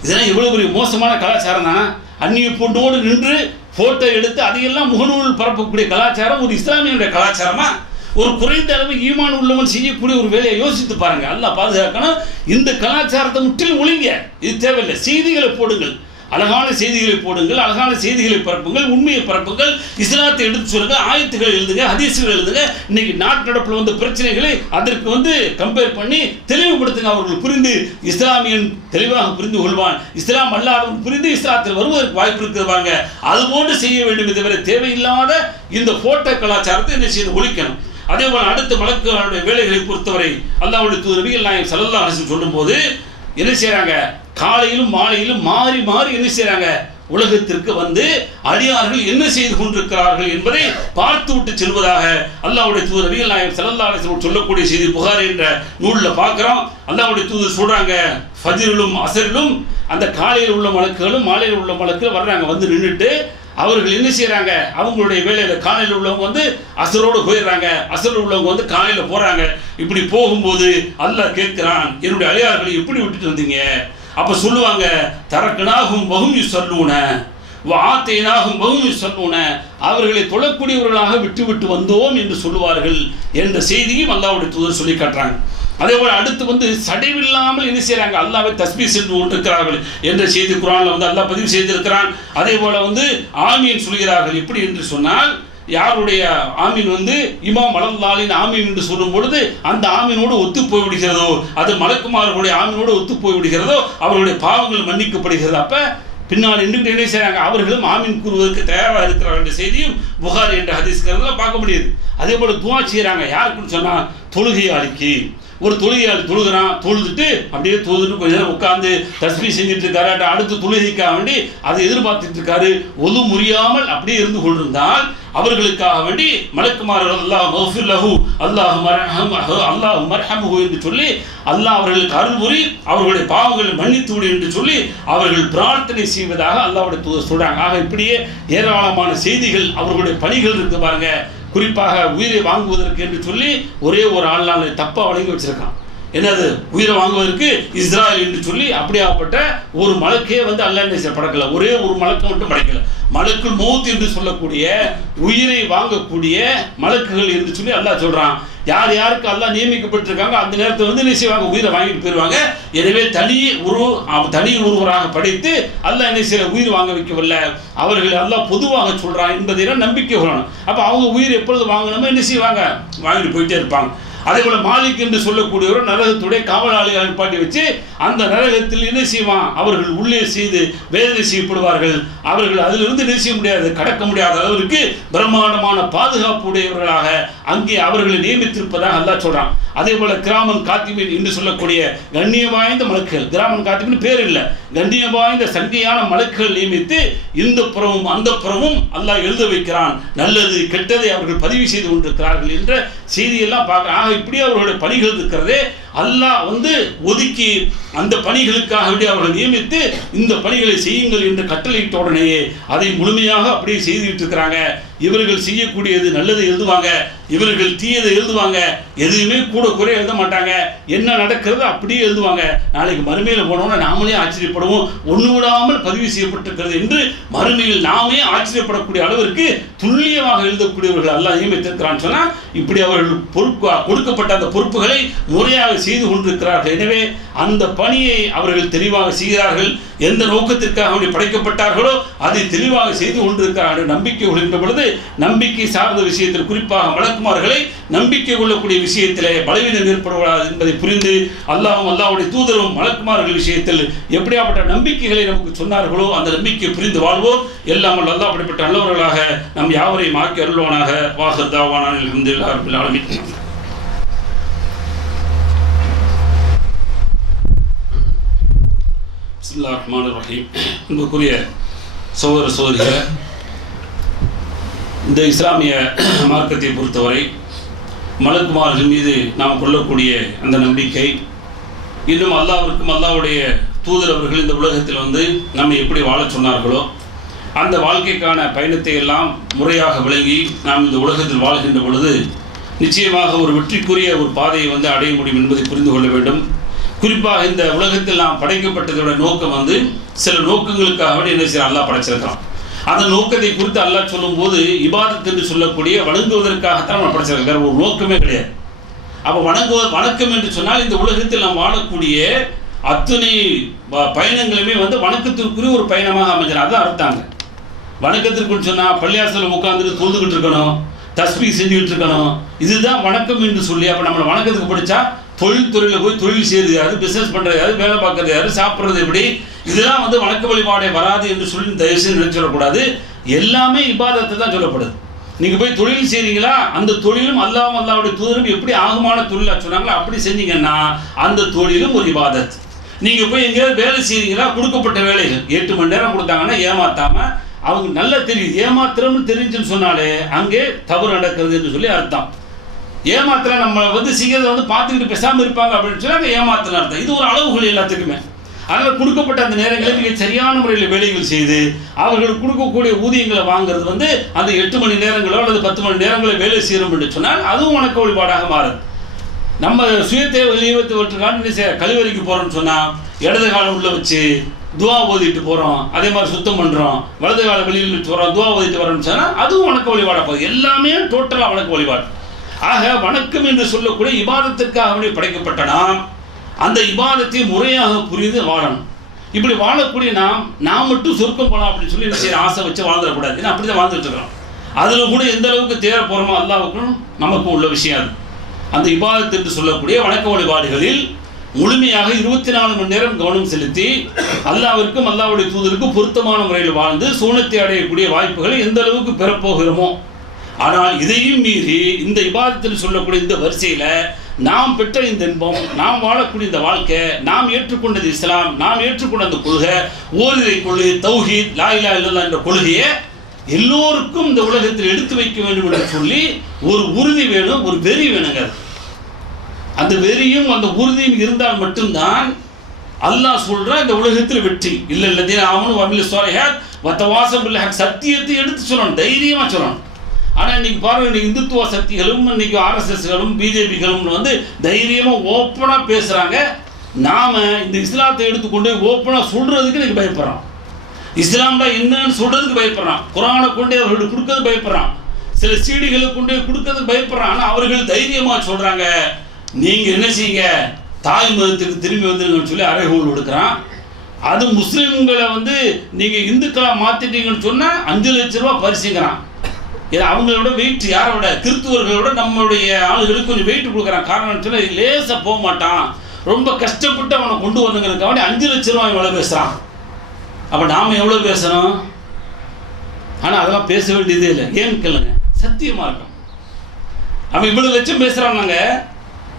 இதெல்லாம் எவ்வளவு பெரிய மோசமான கலாச்சாரம் தானே. அந்நிய பொண்ணோடு நின்று போட்டோ எடுத்து அதையெல்லாம் முகநூல் பரப்பக்கூடிய கலாச்சாரம் ஒரு இஸ்லாமிய கலாச்சாரமா? ஒரு குறைந்த அளவு ஈமான் உள்ளவன் செய்யக்கூடிய ஒரு வேலையை யோசித்து பாருங்க. அல்லாஹ் பாதுகாக்கணும். இந்த கலாச்சாரத்தை முற்றிலும் ஒழிங்க. இது தேவையில்லை. செய்திகளை போடுங்கள், அழகான செய்திகளை போடுங்கள், அழகான செய்திகளை பரப்புங்கள், உண்மையை பரப்புங்கள், இஸ்லாத்தை எடுத்து சொல்லுங்க, ஆயத்துக்களை எழுதுங்க, ஹதீஸுகள் எழுதுங்க. இன்னைக்கு நாட்டு நடப்பில் வந்த பிரச்சனைகளை அதற்கு வந்து கம்பேர் பண்ணி தெளிவுபடுத்துங்க. அவர்கள் புரிந்து இஸ்லாமியன் தெளிவாக புரிந்து கொள்வான், இஸ்லாம் அல்லாதவன் புரிந்து இஸ்லாத்தில் வருவதற்கு வாய்ப்பு இருக்கிறாங்க. அதுபோன்று செய்ய வேண்டும். இதுவரை தேவையில்லாத இந்த போட்டோ கலாச்சாரத்தை என்ன செய்து ஒழிக்கணும். அதே போல அடுத்த மலக்குகளுடைய வேலைகளை பொறுத்தவரை அல்லாஹ்வுடைய தூதர் நபிகள் நாயகம் ஸல்லல்லாஹு அலைஹி வஸல்லம் சொல்லும்போது என்ன செய்யறாங்க, காலையிலும் மாலையிலும் மாறி மாறி என்ன செய்யறாங்க, உலகத்திற்கு வந்து அடியார்கள் என்ன செய்து கொண்டிருக்கிறார்கள் என்பதை பார்த்து விட்டு செல்வதாக அல்லாஹ்வுடைய தூதர் நபிகள் நாயகம் ஸல்லல்லாஹு அலைஹி வஸல்லம் சொல்லக்கூடிய செய்தி புகாரி என்ற நூலில் பார்க்கிறோம். அல்லாஹ்வுடைய தூதர் சொல்றாங்க, ஃபஜ்ரிலும் அசரிலும் அந்த காலையில் உள்ள மலக்குகளும் மாலையில் உள்ள மலக்குகள் வர்றாங்க, வந்து நின்றுட்டு அவர்கள் என்ன செய்யறாங்க, அவங்களுடைய வேலையில காலையில் உள்ளவங்க வந்து அசரோடு போயிடுறாங்க, அசரில் உள்ளவங்க வந்து காலையில் போறாங்க. இப்படி போகும்போது அல்லாஹ் கேட்கிறான், என்னுடைய அடியார்களை எப்படி விட்டுட்டு வந்தீங்க? அப்ப சொல்லுவாங்க, தரக்கனாகும் வஹும் யுஸல்லூன வஆத்தைனாகும் வஹும் யுஸல்லூன, அவர்களை தொழக்கூடியவர்களாக விட்டு வந்தோம் என்று சொல்லுவார்கள் என்ற செய்தியும் அல்லாஹ்வுடைய தூதர் சொல்லி காட்டுறாங்க. அதே போல அடுத்து வந்து சடைவில்லாமல் என்ன செய்யறாங்க, அல்லாஹ்வை தஸ்பீஹ் செய்து கொண்டிருக்கிறார்கள் என்ற செய்தி குர்ஆன்ல வந்து அல்லாஹ் பதிவு செய்திருக்கிறான். அதே போல வந்து ஆமீன் சொல்கிறார்கள். எப்படி என்று சொன்னால், யாருடைய ஆமீன் வந்து இமாம் அலல்லாலின் ஆமீன் என்று சொல்லும் பொழுது அந்த ஆமீனோடு ஒத்து போய்விடுகிறதோ, அது மலக்குமார்களுடைய ஆமீனோடு ஒத்து போய்விடுகிறதோ, அவர்களுடைய பாவங்கள் மன்னிக்கப்படுகிறது. அப்ப பின்னால் நின்று என்ன செய்யறாங்க, அவர்களும் ஆமீன் கூறுவதற்கு தயாராக இருக்கிறார்கள் என்ற செய்தியும் புகாரி என்ற ஹதீஸ்கிறதுல பார்க்க முடியுது. அதே போல துஆ செய்யறாங்க. யாருக்குன்னு சொன்னா, தொழுகையாளிக்கு. ஒரு தொழுகையாளி தொழுகிறான், தொழுதுட்டு அப்படியே தொழுதுட்டு கொஞ்ச நேரம் உட்காந்து தஸ்பீஹ் செஞ்சுட்டு இருக்காரு, அடுத்து தொழுகைக்காக வேண்டி அதை எதிர்பார்த்துட்டு இருக்காரு. ஒது முறியாமல் அப்படியே இருந்து கொண்டிருந்தால் அவர்களுக்காக வேண்டி மலக்குமார்கள் அல்லாஹ் மஃபிர் லஹு அல்லாஹ் மர்ஹமுஹு என்று சொல்லி அல்லாஹ் அவர்களுக்கு அருள் புரி, அவர்களுடைய பாவங்களை மன்னித்து விடு என்று சொல்லி அவர்கள் பிரார்த்தனை செய்வதாக அல்லாஹ்வுடைய தூதர் சொல்றாங்க. ஆக இப்படியே ஏராளமான செய்திகள் அவர்களுடைய பணிகள் இருக்கு பாருங்க. குறிப்பாக உயிரை வாங்குவதற்கு என்று சொல்லி ஒரே ஒரு ஆள்நாள் தப்பாக வழங்கி வச்சிருக்கான். என்னது, உயிரை வாங்குவதற்கு இஸ்ராயல் என்று சொல்லி அப்படியாப்பட்ட ஒரு மலக்கே வந்து அல்லாஹ் என்ன படைக்கல, ஒரே ஒரு மலக்கை மட்டும் படைக்கல. மலக்குல் மௌத் என்று சொல்லக்கூடிய உயிரை வாங்கக்கூடிய மலக்குகள் என்று சொல்லி அல்லாஹ் சொல்றான். யார் யாருக்கு அல்லாஹ் நியமிக்கப்பட்டிருக்காங்க அந்த நேரத்தில் வந்து என்ன செய்வாங்க, உயிரை வாங்கிட்டு போயிடுவாங்க. எனவே தனி ஒருவராக படைத்து அல்லாஹ் என்ன செய்ய உயிர் வாங்க வைக்கவில்லை, அவர்கள் அல்லாஹ் பொதுவாக சொல்றான் என்பதை நம்பிக்கை கொள்ளணும். அப்போ அவங்க உயிர் எப்பொழுது வாங்கணுமோ என்ன செய்வாங்க, வாங்கிட்டு போயிட்டே இருப்பாங்க. அதே போல மாலிக் என்று சொல்லக்கூடியவர் நரகத்துடைய காவலாளியை அனுப்பாட்டி வச்சு அந்த நரகத்தில் என்ன செய்வான், அவர்கள் உள்ளே செய்து வேதனை செய்யப்படுவார்கள். அவர்கள் அதிலிருந்து என்ன செய்ய முடியாது, கடக்க முடியாத அளவிற்கு பிரம்மாண்டமான பாதுகாப்பு உடையவர்களாக அங்கே அவர்களை நியமித்திருப்பதாக அல்லாஹ் சொல்றான். அதே போல கிராமன் காத்திபின் என்று சொல்லக்கூடிய கண்ணிய வாய்ந்த மலக்குகள், கிராமன் காத்திபின் பேர் இல்லை, கண்ணிய வாய்ந்த சங்கையான மலக்குகள் நியமித்து இந்த புறமும் அந்த புறமும் அல்லாஹ் எழுத வைக்கிறான். நல்லது கெட்டதை அவர்கள் பதிவு செய்து கொண்டிருக்கிறார்கள் என்ற செய்தியெல்லாம் பார்க்க. இப்படி அவர்களுடைய பணிகள் இருக்கிறதே அல்லாஹ் ஒதுக்கி அந்த பணிகளுக்காக அவர்கள் நியமித்து இந்த பணிகளை செய்யுங்கள் என்று கட்டளையிட்ட உடனேயே அதை முழுமையாக அப்படியே செய்துட்டு இருக்கிறாங்க. இவர்கள் செய்யக்கூடியது நல்லதை எழுதுவாங்க, இவர்கள் தீயதை எழுதுவாங்க, எதுவுமே கூட குறை எழுத மாட்டாங்க. என்ன நடக்கிறது அப்படியே எழுதுவாங்க. நாளைக்கு மறுமையில் போனோம்னா நாமளே ஆச்சரியப்படுவோம், ஒன்று விடாமல் பதிவு செய்யப்பட்டிருக்கிறது என்று மறுமையில் நாமே ஆச்சரியப்படக்கூடிய அளவிற்கு துல்லியமாக எழுதக்கூடியவர்கள் அல்லாஹ் நியமித்திருக்கிறான்னு சொன்னால் இப்படி அவர்கள் கொடுக்கப்பட்ட அந்த பொறுப்புகளை முறையாக செய்து கொண்டிருக்கிறார்கள். எனவே அந்த பணியை அவர்கள் தெளிவாக செய்கிறார்கள். எந்த நோக்கத்திற்காக அவர்கள் படைக்கப்பட்டார்களோ அதை தெளிவாக செய்து கொண்டிருக்கிறார்கள். நம்பிக்கை கொள்கின்ற பொழுது நம்பிக்கை சார்ந்த விஷயத்தில், குறிப்பாக மலக்குமார்களை நம்பிக்கை கொள்ளக்கூடிய விஷயத்திலே பலவீனம் ஏற்படக்கூடாது என்பதை புரிந்து அல்லாஹ்வும் அல்லாஹ்வுடைய தூதரும் மலக்குமார்கள் விஷயத்தில் எப்படியாப்பட்ட நம்பிக்கைகளை நமக்கு சொன்னார்களோ அந்த நம்பிக்கை புரிந்து வாழ்வோம். எல்லாம் அல்லாஹ் அப்படிப்பட்ட நல்லவர்களாக நம் யாவரையும் ஆக்கி அருள்வானாக. வாஹர் தாவானா அல்ஹம்துலில்லாஹி ரப்பில் ஆலமீன். பிஸ்மில்லாஹிர் ரஹ்மானிர் ரஹீம். அன்புக்குரிய சகோதர சகோதரிகளே, இந்த இஸ்லாமிய மார்க்கத்தை பொறுத்தவரை மலக்குமார்கள் மீது நாம் கொள்ளக்கூடிய அந்த நம்பிக்கை, இன்னும் அல்லாஹ்விற்கும் அல்லாஹ்வுடைய தூதர் அவர்கள் இந்த உலகத்தில் நம்மை எப்படி வாழ சொன்னார்களோ அந்த வாழ்க்கைக்கான பயணத்தை எல்லாம் முறையாக விளங்கி நாம் இந்த உலகத்தில் வாழ்கின்ற பொழுது நிச்சயமாக ஒரு வெற்றிக்குரிய ஒரு பாதையை அடைய முடியும் என்பதை புரிந்து கொள்ள வேண்டும். குறிப்பாக இந்த உலகத்தில் நாம் படைக்கப்பட்டதோட நோக்கம் சில நோக்கங்களுக்காக என்ன செய்ய அல்லாஹ் படைச்சிருக்கிறான். அந்த நோக்கத்தை குறித்து அல்லாஹ் சொல்லும் போது இபாதத் என்று சொல்லக்கூடிய வணங்குவதற்காகத்தான் நம்ம படைச்சிருக்கோம், வேற ஒரு நோக்கமே கிடையாது. அப்போ வணக்கம் என்று சொன்னால் இந்த உலகத்தில் நாம் வாழக்கூடிய அத்தனை பயணங்களுமே வணக்கத்திற்குரிய ஒரு பயணமாக அமைஞ்சிடும். அதான் அர்த்தாங்க. வணக்கத்திற்குன்னு சொன்னால் பள்ளியாசலில் உட்காந்துட்டு தொழுதுகிட்டு இருக்கணும், தஸ்பீ செஞ்சுக்கிட்டு இருக்கணும், இதுதான் வணக்கம் என்று சொல்லி. அப்போ நம்மளை வணக்கத்துக்கு படித்தா தொழில்துறையில் போய் தொழில் செய்வது யாரு, பிஸ்னஸ் பண்ணுறது யாரு, வேலை பார்க்கறது யாரு, சாப்பிட்றது எப்படி, இதெல்லாம் வணக்க வழிபாடே வராது என்று சொல்லி தயவுசெய்து நினைச்சிடக்கூடாது. எல்லாமே இபாதத்தை தான் சொல்லப்படுது. நீங்கள் போய் தொழில் செய்கிறீங்களா, அந்த தொழிலும் அல்லாஹ்வும் அல்லாஹ்வுடைய தூதரும் எப்படி ஆகுமான தொழிலாக சொன்னாங்களோ அப்படி செஞ்சீங்கன்னா அந்த தொழிலும் ஒரு இபாதத். நீங்கள் போய் எங்கேயாவது வேலை செய்கிறீங்களா, கொடுக்கப்பட்ட வேலைகள் 8 மணி நேரம் கொடுத்தாங்கன்னா ஏமாத்தாமல், அவங்க நல்லா தெரியுது ஏமாத்திரம்னு தெரிஞ்சுன்னு சொன்னாலே அங்கே தவறு நடக்கிறது என்று சொல்லி அர்த்தம். ஏமாத்திர நம்ம செய்கிறத பார்த்துக்கிட்டு பேசாமல் இருப்பாங்க அப்படின்னு சொல்லி அங்கே ஏமாத்திரம் அர்த்தம். இது ஒரு அளவுகள் எல்லாத்துக்குமே. அதனால் கொடுக்கப்பட்ட அந்த நேரங்களில் நீங்கள் சரியான முறையில் வேலைகள் செய்து அவர்கள் கொடுக்கக்கூடிய ஊதியங்களை வாங்குறது அந்த 8 மணி நேரங்களோ அல்லது 10 மணி நேரங்களோ வேலை செய்யணும் என்று சொன்னால் அதுவும் வணக்க வழிபாடாக மாறுது. நம்ம சுயத்தை வெளியேற்றுக்கான கழிவறைக்கு போகிறோம்னு சொன்னால் இடது காலம் உள்ள வச்சு துவா ஓதிட்டு போகிறோம், அதே மாதிரி சுத்தம் பண்ணுறோம், வலது கால வெளியில் வச்சு போகிறோம், துவா ஓதிட்டு வரோம்னு சொன்னால் அதுவும் வணக்க வழிபாடாக போகுது. எல்லாமே டோட்டலாக வணக்க வழிபாடு. ஆக வணக்கம் என்று சொல்லக்கூடிய இபாதத்திற்காக படைக்கப்பட்ட நாம் அந்த இபாதத்தை முறையாக புரிந்து வாழணும். இப்படி வாழக்கூடிய நாம் மட்டும் சொர்க்கம் போகலாம் அப்படின்னு சொல்லி ஆசை வச்சு வாழ்ந்துடக்கூடாது. ஏன்னா அப்படி தான் வாழ்ந்துட்டு இருக்கிறோம். அதில் கூட எந்த அளவுக்கு தேர போகிறோமோ அல்லாஹ்வுக்கும் நமக்கும் உள்ள விஷயம் அது. அந்த இபாதத் என்று சொல்லக்கூடிய வணக்க வழிபாடுகளில் முழுமையாக 24 மணி நேரம் கவனம் செலுத்தி அல்லாஹ்விற்கும் அல்லாஹ்வுடைய தூதருக்கும் பொருத்தமான முறையில் வாழ்ந்து சூனத்தை அடையக்கூடிய வாய்ப்புகளை எந்த அளவுக்கு பெறப்போகிறோமோ. ஆனால் இதையும் மீறி இந்த இபாதத்தில் சொல்லக்கூடிய இந்த வரிசையில் நாம் பெற்ற இந்த இன்பம், நாம் வாழக்கூடிய இந்த வாழ்க்கை, நாம் ஏற்றுக்கொண்டது இஸ்லாம், நாம் ஏற்றுக்கொண்ட அந்த கொள்கை, ஓரிரை கொள்கை, தௌஹீத், லா இலாஹா இல்லல்லாஹ் என்ற கொள்கையை எல்லோருக்கும் இந்த உலகத்தில் எடுத்து வைக்க வேண்டும் என்று சொல்லி ஒரு உறுதி வேணும், ஒரு வெறி வேணுங்க. அந்த வெறியும் அந்த உறுதியும் இருந்தால் மட்டும்தான் அல்லாஹ் சொல்ற இந்த உலகத்தில் வெற்றி. இல்லை இல்லதீன ஆமனு வஅமிலு ஸாலிஹாத் வதவாஸவ் பில் ஹக், சத்தியத்தை எடுத்து சொல்லணும், தைரியமாக சொல்லணும். ஆனால் இன்னைக்கு பாருங்க, இன்னைக்கு இந்துத்துவ சக்திகளும் இன்னைக்கு ஆர்எஸ்எஸ்களும் பிஜேபிகளும் தைரியமாக ஓப்பனாக பேசுகிறாங்க. நாம் இந்த இஸ்லாத்தை எடுத்துக்கொண்டு ஓப்பனாக சொல்கிறதுக்கு இன்னைக்கு பயப்படுறோம். இஸ்லாம்டா என்னன்னு சொல்கிறதுக்கு பயப்படுறான். குரானை கொண்டு அவர்களுக்கு கொடுக்கறது பயப்படுறான். சில சீடிகளை கொண்டு கொடுக்கறதுக்கு பயப்படுறான். ஆனால் அவர்கள் தைரியமாக சொல்கிறாங்க, நீங்கள் என்ன செய்யுங்க, தாய் மதத்துக்கு திரும்பி வந்துருங்கன்னு சொல்லி அறைகோல் கொடுக்குறான். அது முஸ்லீம்களை நீங்கள் இந்துக்களாக மாற்றிட்டீங்கன்னு சொன்னால் 5 லட்ச ரூபா பரிசுங்கிறான். அவங்களோட வெயிட் யாரோட கிறிஸ்துவர்களோட நம்மளுடைய ஆளுகளுக்கு கொஞ்சம் வெயிட் கொடுக்குறான். காரணம் சொன்னா லேசாக போக மாட்டான், ரொம்ப கஷ்டப்பட்டு அவனை கொண்டு வரணுங்கிறதுக்காக 5 லட்சம் ரூபாய் எவ்வளோ பேசுகிறான். அப்போ நாம் எவ்வளோ பேசுகிறோம்? ஆனால் அதெல்லாம் பேச வேண்டியதே இல்லை. ஏன்னு கேளுங்க, சத்திய மார்க்கம். அவன் இவ்வளோ லட்சம் பேசுகிறாங்க,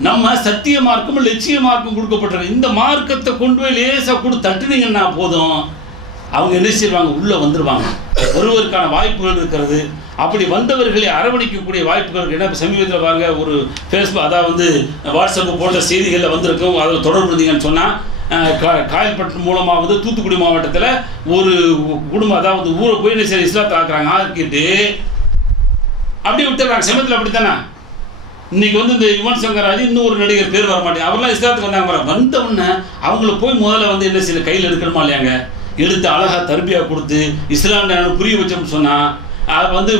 நம்ம சத்திய மார்க்கம் லட்சிய மார்க்கம் கொடுக்கப்பட்டிருக்க இந்த மார்க்கத்தை கொண்டு போய் லேசாக கூட தட்டுனீங்கன்னா போதும், அவங்க என்ன செய்வாங்க, உள்ளே வந்துடுவாங்க. ஒருவருக்கான வாய்ப்புகள் இருக்கிறது. அப்படி வந்தவர்களை அரவணைக்கக்கூடிய வாய்ப்புகள். ஏன்னா சமீபத்தில் பாருங்க, ஒரு ஃபேஸ்புக் அதாவது வாட்ஸ்அப் போன்ற செய்திகளில் வந்திருக்கும், அதில் தொடர்பு இருந்தீங்கன்னு சொன்னால் காயல்பட்டு மூலமாக வந்து தூத்துக்குடி மாவட்டத்தில் ஒரு குடும்பம் அதாவது ஊரை போய் சரி இஸ்லாத்தை ஆக்குறாங்க, ஆக்கிட்டு அப்படியே விட்டுறாங்க. சமயத்தில் அப்படி தானே இன்னைக்கு வந்து இந்த யுவன் சங்கர் ராஜ் இன்னும் ஒரு நடிகர் பேர் வர மாட்டேன், அவர்லாம் இஸ்லாத்துக்கு வந்தாங்க. வந்தவுடனே அவங்கள போய் முதல்ல வந்து என்ன செய்ய கையில் எடுக்கணுமா இல்லையாங்க, எடுத்து அழகாக தர்பியா கொடுத்து இஸ்லாம் புரிய வச்சோம்னு சொன்னால் அது வந்து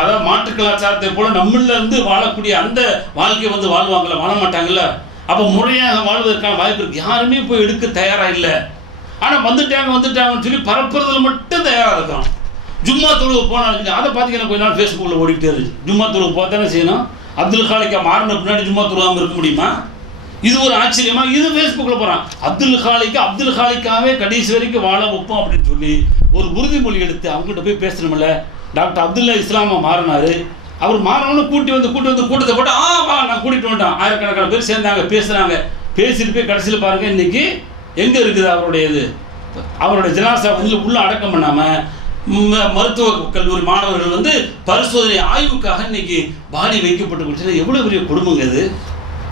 அதாவது மாற்று கலாச்சாரத்தை போல நம்மள இருந்து வாழக்கூடிய அந்த வாழ்க்கையை வந்து வாழ்வாங்கல்ல, வாழ மாட்டாங்கல்ல. அப்போ முறையாக வாழ்வதற்கான வாய்ப்பு இருக்குது. யாருமே போய் எடுக்க தயாராக இல்லை. ஆனால் வந்துட்டாங்கன்னு சொல்லி பரப்புறதுல மட்டும் தயாராக இருக்கிறோம். ஜும்மா தொழுவு போனால் அதை பார்த்தீங்கன்னா கொஞ்ச நாள் ஃபேஸ்புக்கில் ஓடிக்கிட்டே இருக்குது. ஜும்மா தொழுவு போதானே செய்யணும். அப்துல் காலிக்கா மாறின பின்னாடி ஜும்மா தொழுவாமல் இருக்க முடியுமா? இது ஒரு ஆச்சரியமா? இது ஃபேஸ்புக்கில் போகிறான். அப்துல் காலிக்காவே கடைசி வரைக்கும் வாழ வைப்போம் அப்படின்னு சொல்லி ஒரு உறுதிமொழி எடுத்து அவங்ககிட்ட போய் பேசணும்ல. டாக்டர் அப்துல்லா இஸ்லாமா மாறினார். அவர் மாறவனு கூட்டி வந்து கூட்டத்தை போட்டு வா நான் கூட்டிகிட்டு வந்துட்டான். ஆயிரக்கணக்கான பேர் சேர்ந்தாங்க, பேசுகிறாங்க. பேசிட்டு போய் கடைசியில் பாருங்கள் இன்றைக்கி எங்கே இருக்குது அவருடைய ஜனாசா வந்து உள்ளே அடக்கம் பண்ணாமல் மருத்துவ கல்லூரி மாணவர்கள் வந்து பரிசோதனை ஆய்வுக்காக இன்னைக்கு பாடி வைக்கப்பட்டு கொடுத்து எவ்வளோ பெரிய குடும்பங்க இது.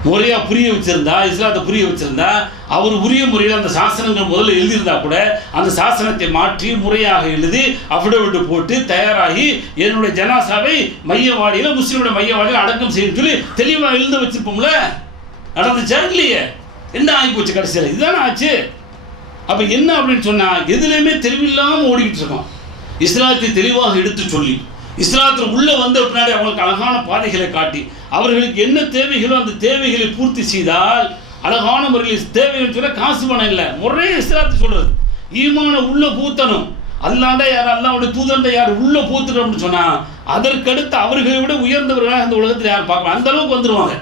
முறையாக புரிய வச்சுருந்தா, இஸ்லாத்தை புரிய வச்சுருந்தா, அவர் உரிய முறையில் அந்த சாசனங்கள் முதல்ல எழுதியிருந்தா கூட அந்த சாசனத்தை மாற்றி முறையாக எழுதி அஃபிடவிட்டு போட்டு தயாராகி என்னுடைய ஜனாசாவை மையவாடியில் முஸ்லீமுடைய மையவாடியில் அடக்கம் செய்யணும்னு சொல்லி தெளிவாக எழுத வச்சுருப்போம்ல. நடந்துச்சா இல்லையே? என்ன ஆகி போச்சு கடைசியில்? இதுதானே ஆச்சு. அப்போ என்ன அப்படின்னு சொன்னால் எதுலேயுமே தெளிவில்லாமல் ஓடிக்கிட்டு இருக்கோம். இஸ்லாத்தை தெளிவாக எடுத்து சொல்லி இஸ்லாத்தில் உள்ளே வந்த பின்னாடி அவங்களுக்கு அழகான பாதைகளை காட்டி அவர்களுக்கு என்ன தேவைகளோ அந்த தேவைகளை பூர்த்தி செய்தால் அழகான முறையில் தேவைகள் சொல்ல காசு பணம் இல்லை, முறையே இஸ்லாத்தை சொல்கிறது. ஈமான உள்ள பூத்தணும். அல்லாண்டா யார், அல்லாவுடைய தூதண்டா யார் உள்ள பூத்துட்டோம்னு சொன்னால் அதற்கடுத்து அவர்களை விட உயர்ந்தவர்களாக அந்த உலகத்தில் யார் பார்க்கலாம். அந்த அளவுக்கு வந்துடுவாங்க.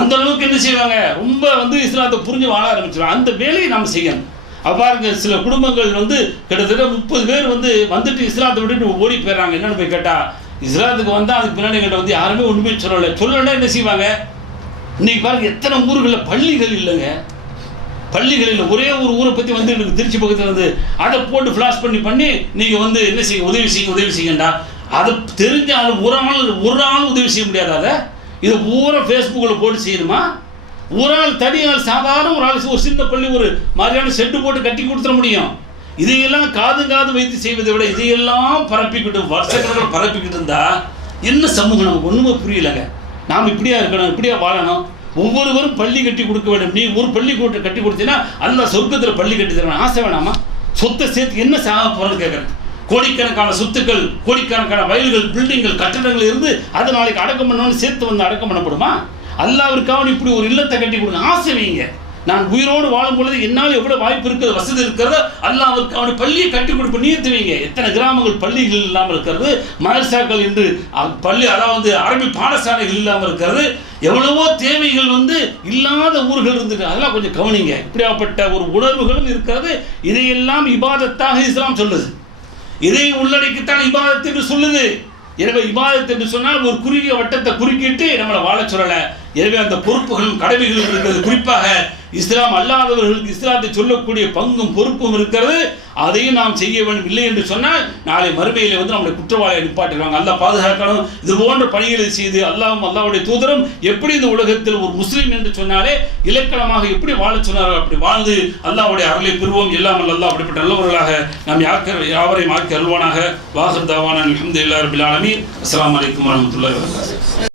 அந்த அளவுக்கு என்ன செய்வாங்க, ரொம்ப வந்து இஸ்லாத்தை புரிஞ்சு வாழ ஆரம்பிச்சிடுவாங்க. அந்த வேலையை நம்ம செய்யணும். பாருங்க, சில குடும்பங்கள் வந்து கிட்டத்தட்ட 30 பேர் வந்துட்டு இஸ்லாத்தை விட்டுட்டு ஓடி போயிடுறாங்க. என்னென்னு போய் கேட்டால் இஸ்லாத்துக்கு வந்தால் அதுக்கு பின்னாடி கிட்ட வந்து யாருமே ஒன்றுமே சொல்லலைன்னா என்ன செய்வாங்க? இன்னைக்கு பாருங்க எத்தனை ஊர்களில் பள்ளிகள் இல்லைங்க, பள்ளிகள் இல்லை. ஒரே ஒரு ஊரை பற்றி வந்து எனக்கு திருச்சி பக்கத்தில் வந்து அதை போட்டு ஃப்ளாஷ் பண்ணி நீங்கள் வந்து என்ன செய்ய உதவி செய்யுங்கண்டா. அதை தெரிஞ்சாலும் ஒரு ஆள் உதவி செய்ய முடியாது. அதை இதை பூரா ஃபேஸ்புக்கில் போட்டு செய்யணுமா? ஒரு ஆள் தனியால் சாதாரண ஒரு ஆள் ஒரு சின்ன பள்ளி ஒரு மாதிரியான செட்டு போட்டு கட்டி கொடுத்துட முடியும். இதையெல்லாம் காது வைத்து செய்வதை விட இதையெல்லாம் பரப்பிக்கிட்டு வருஷக்கணக்கில் பரப்பிக்கிட்டு இருந்தா என்ன சமூகம்? நமக்கு ஒன்றுமே புரியலைங்க. நாம் இப்படியா இருக்கணும், இப்படியா வாழணும். ஒவ்வொருவரும் பள்ளி கட்டி கொடுக்க வேண்டும். நீ ஒரு பள்ளி கட்டி கொடுத்தீங்கன்னா அல்ல சொர்க்கத்தில் பள்ளி கட்டி தரணும். ஆசை வேணாமா? சொத்தை சேர்த்து என்ன சாக போகிறேன்னு கேட்குறேன். கோடிக்கணக்கான சொத்துக்கள், கோடிக்கணக்கான வயல்கள், பில்டிங்கள், கட்டடங்கள் இருந்து அது நாளைக்கு அடக்கம் பண்ணணும்னு சேர்த்து வந்து அடக்கம் பண்ணப்படுமா? அல்லாவிற்காக இப்படி ஒரு இல்லத்தை கட்டி கொடுங்க, ஆசை வைங்க. நான் உயிரோடு வாழும் பொழுது என்னால் எவ்வளோ வாய்ப்பு இருக்கிறது, வசதி இருக்கிறதோ அல்லாவிற்காக பள்ளியை கட்டி கொடுப்ப நீர்த்து வைங்க. எத்தனை கிராமங்கள் பள்ளிகள் இல்லாமல் இருக்கிறது, மதரசாக்கள் என்று பள்ளி அதாவது அரபி பாடசாலைகள் இல்லாமல் இருக்கிறது, எவ்வளவோ தேவைகள் இல்லாத ஊர்கள் இருந்துட்டு அதெல்லாம் கொஞ்சம் கவனிங்க. இப்படியாப்பட்ட ஒரு உணர்வுகளும் இருக்கிறது. இதையெல்லாம் இபாதத்தாக இஸ்லாம் சொல்லுது. இதை உள்ளடக்கித்தான் இபாதத் என்று சொல்லுது. எனவே இபாதத் என்று சொன்னால் ஒரு குறுகிய வட்டத்தை குறுக்கிட்டு நம்மளை வாழ சொல்லலை. எனவே அந்த பொறுப்புகளும் கடமைகளும் இருக்கிறது. குறிப்பாக இஸ்லாம் அல்லாதவர்களுக்கு இஸ்லாத்தை சொல்லக்கூடிய பங்கும் பொறுப்பும் இருக்கிறது. அதையும் நாம் செய்ய வேண்டும். இல்லை என்று சொன்னால் நாளை மறுமையிலே நம்முடைய குற்றவாளியை நிப்பாட்டிடுவாங்க. அல்லாஹ் பாதுகாக்கணும். இது போன்ற பணிகளை செய்து அல்லாஹ்வும் அல்லாஹ்வுடைய தூதரும் எப்படி இந்த உலகத்தில் ஒரு முஸ்லீம் என்று சொன்னாலே இலக்கணமாக எப்படி வாழ சொன்னார்கள் அப்படி வாழ்ந்து அல்லாஹ்வுடைய அருளை பெறுவோம். எல்லாம் அல்லாஹ் அப்படிப்பட்ட நல்லவர்களாக நாம் யாவரையும் ஆக்கி அருள்வானாக. வாஹிர் தாவானா அல்ஹம்துலில்லாஹி ரப்பில் ஆலமீன். அஸ்ஸலாமு அலைக்கும் வரஹ்மத்துல்லாஹி வபரகாத்துஹு.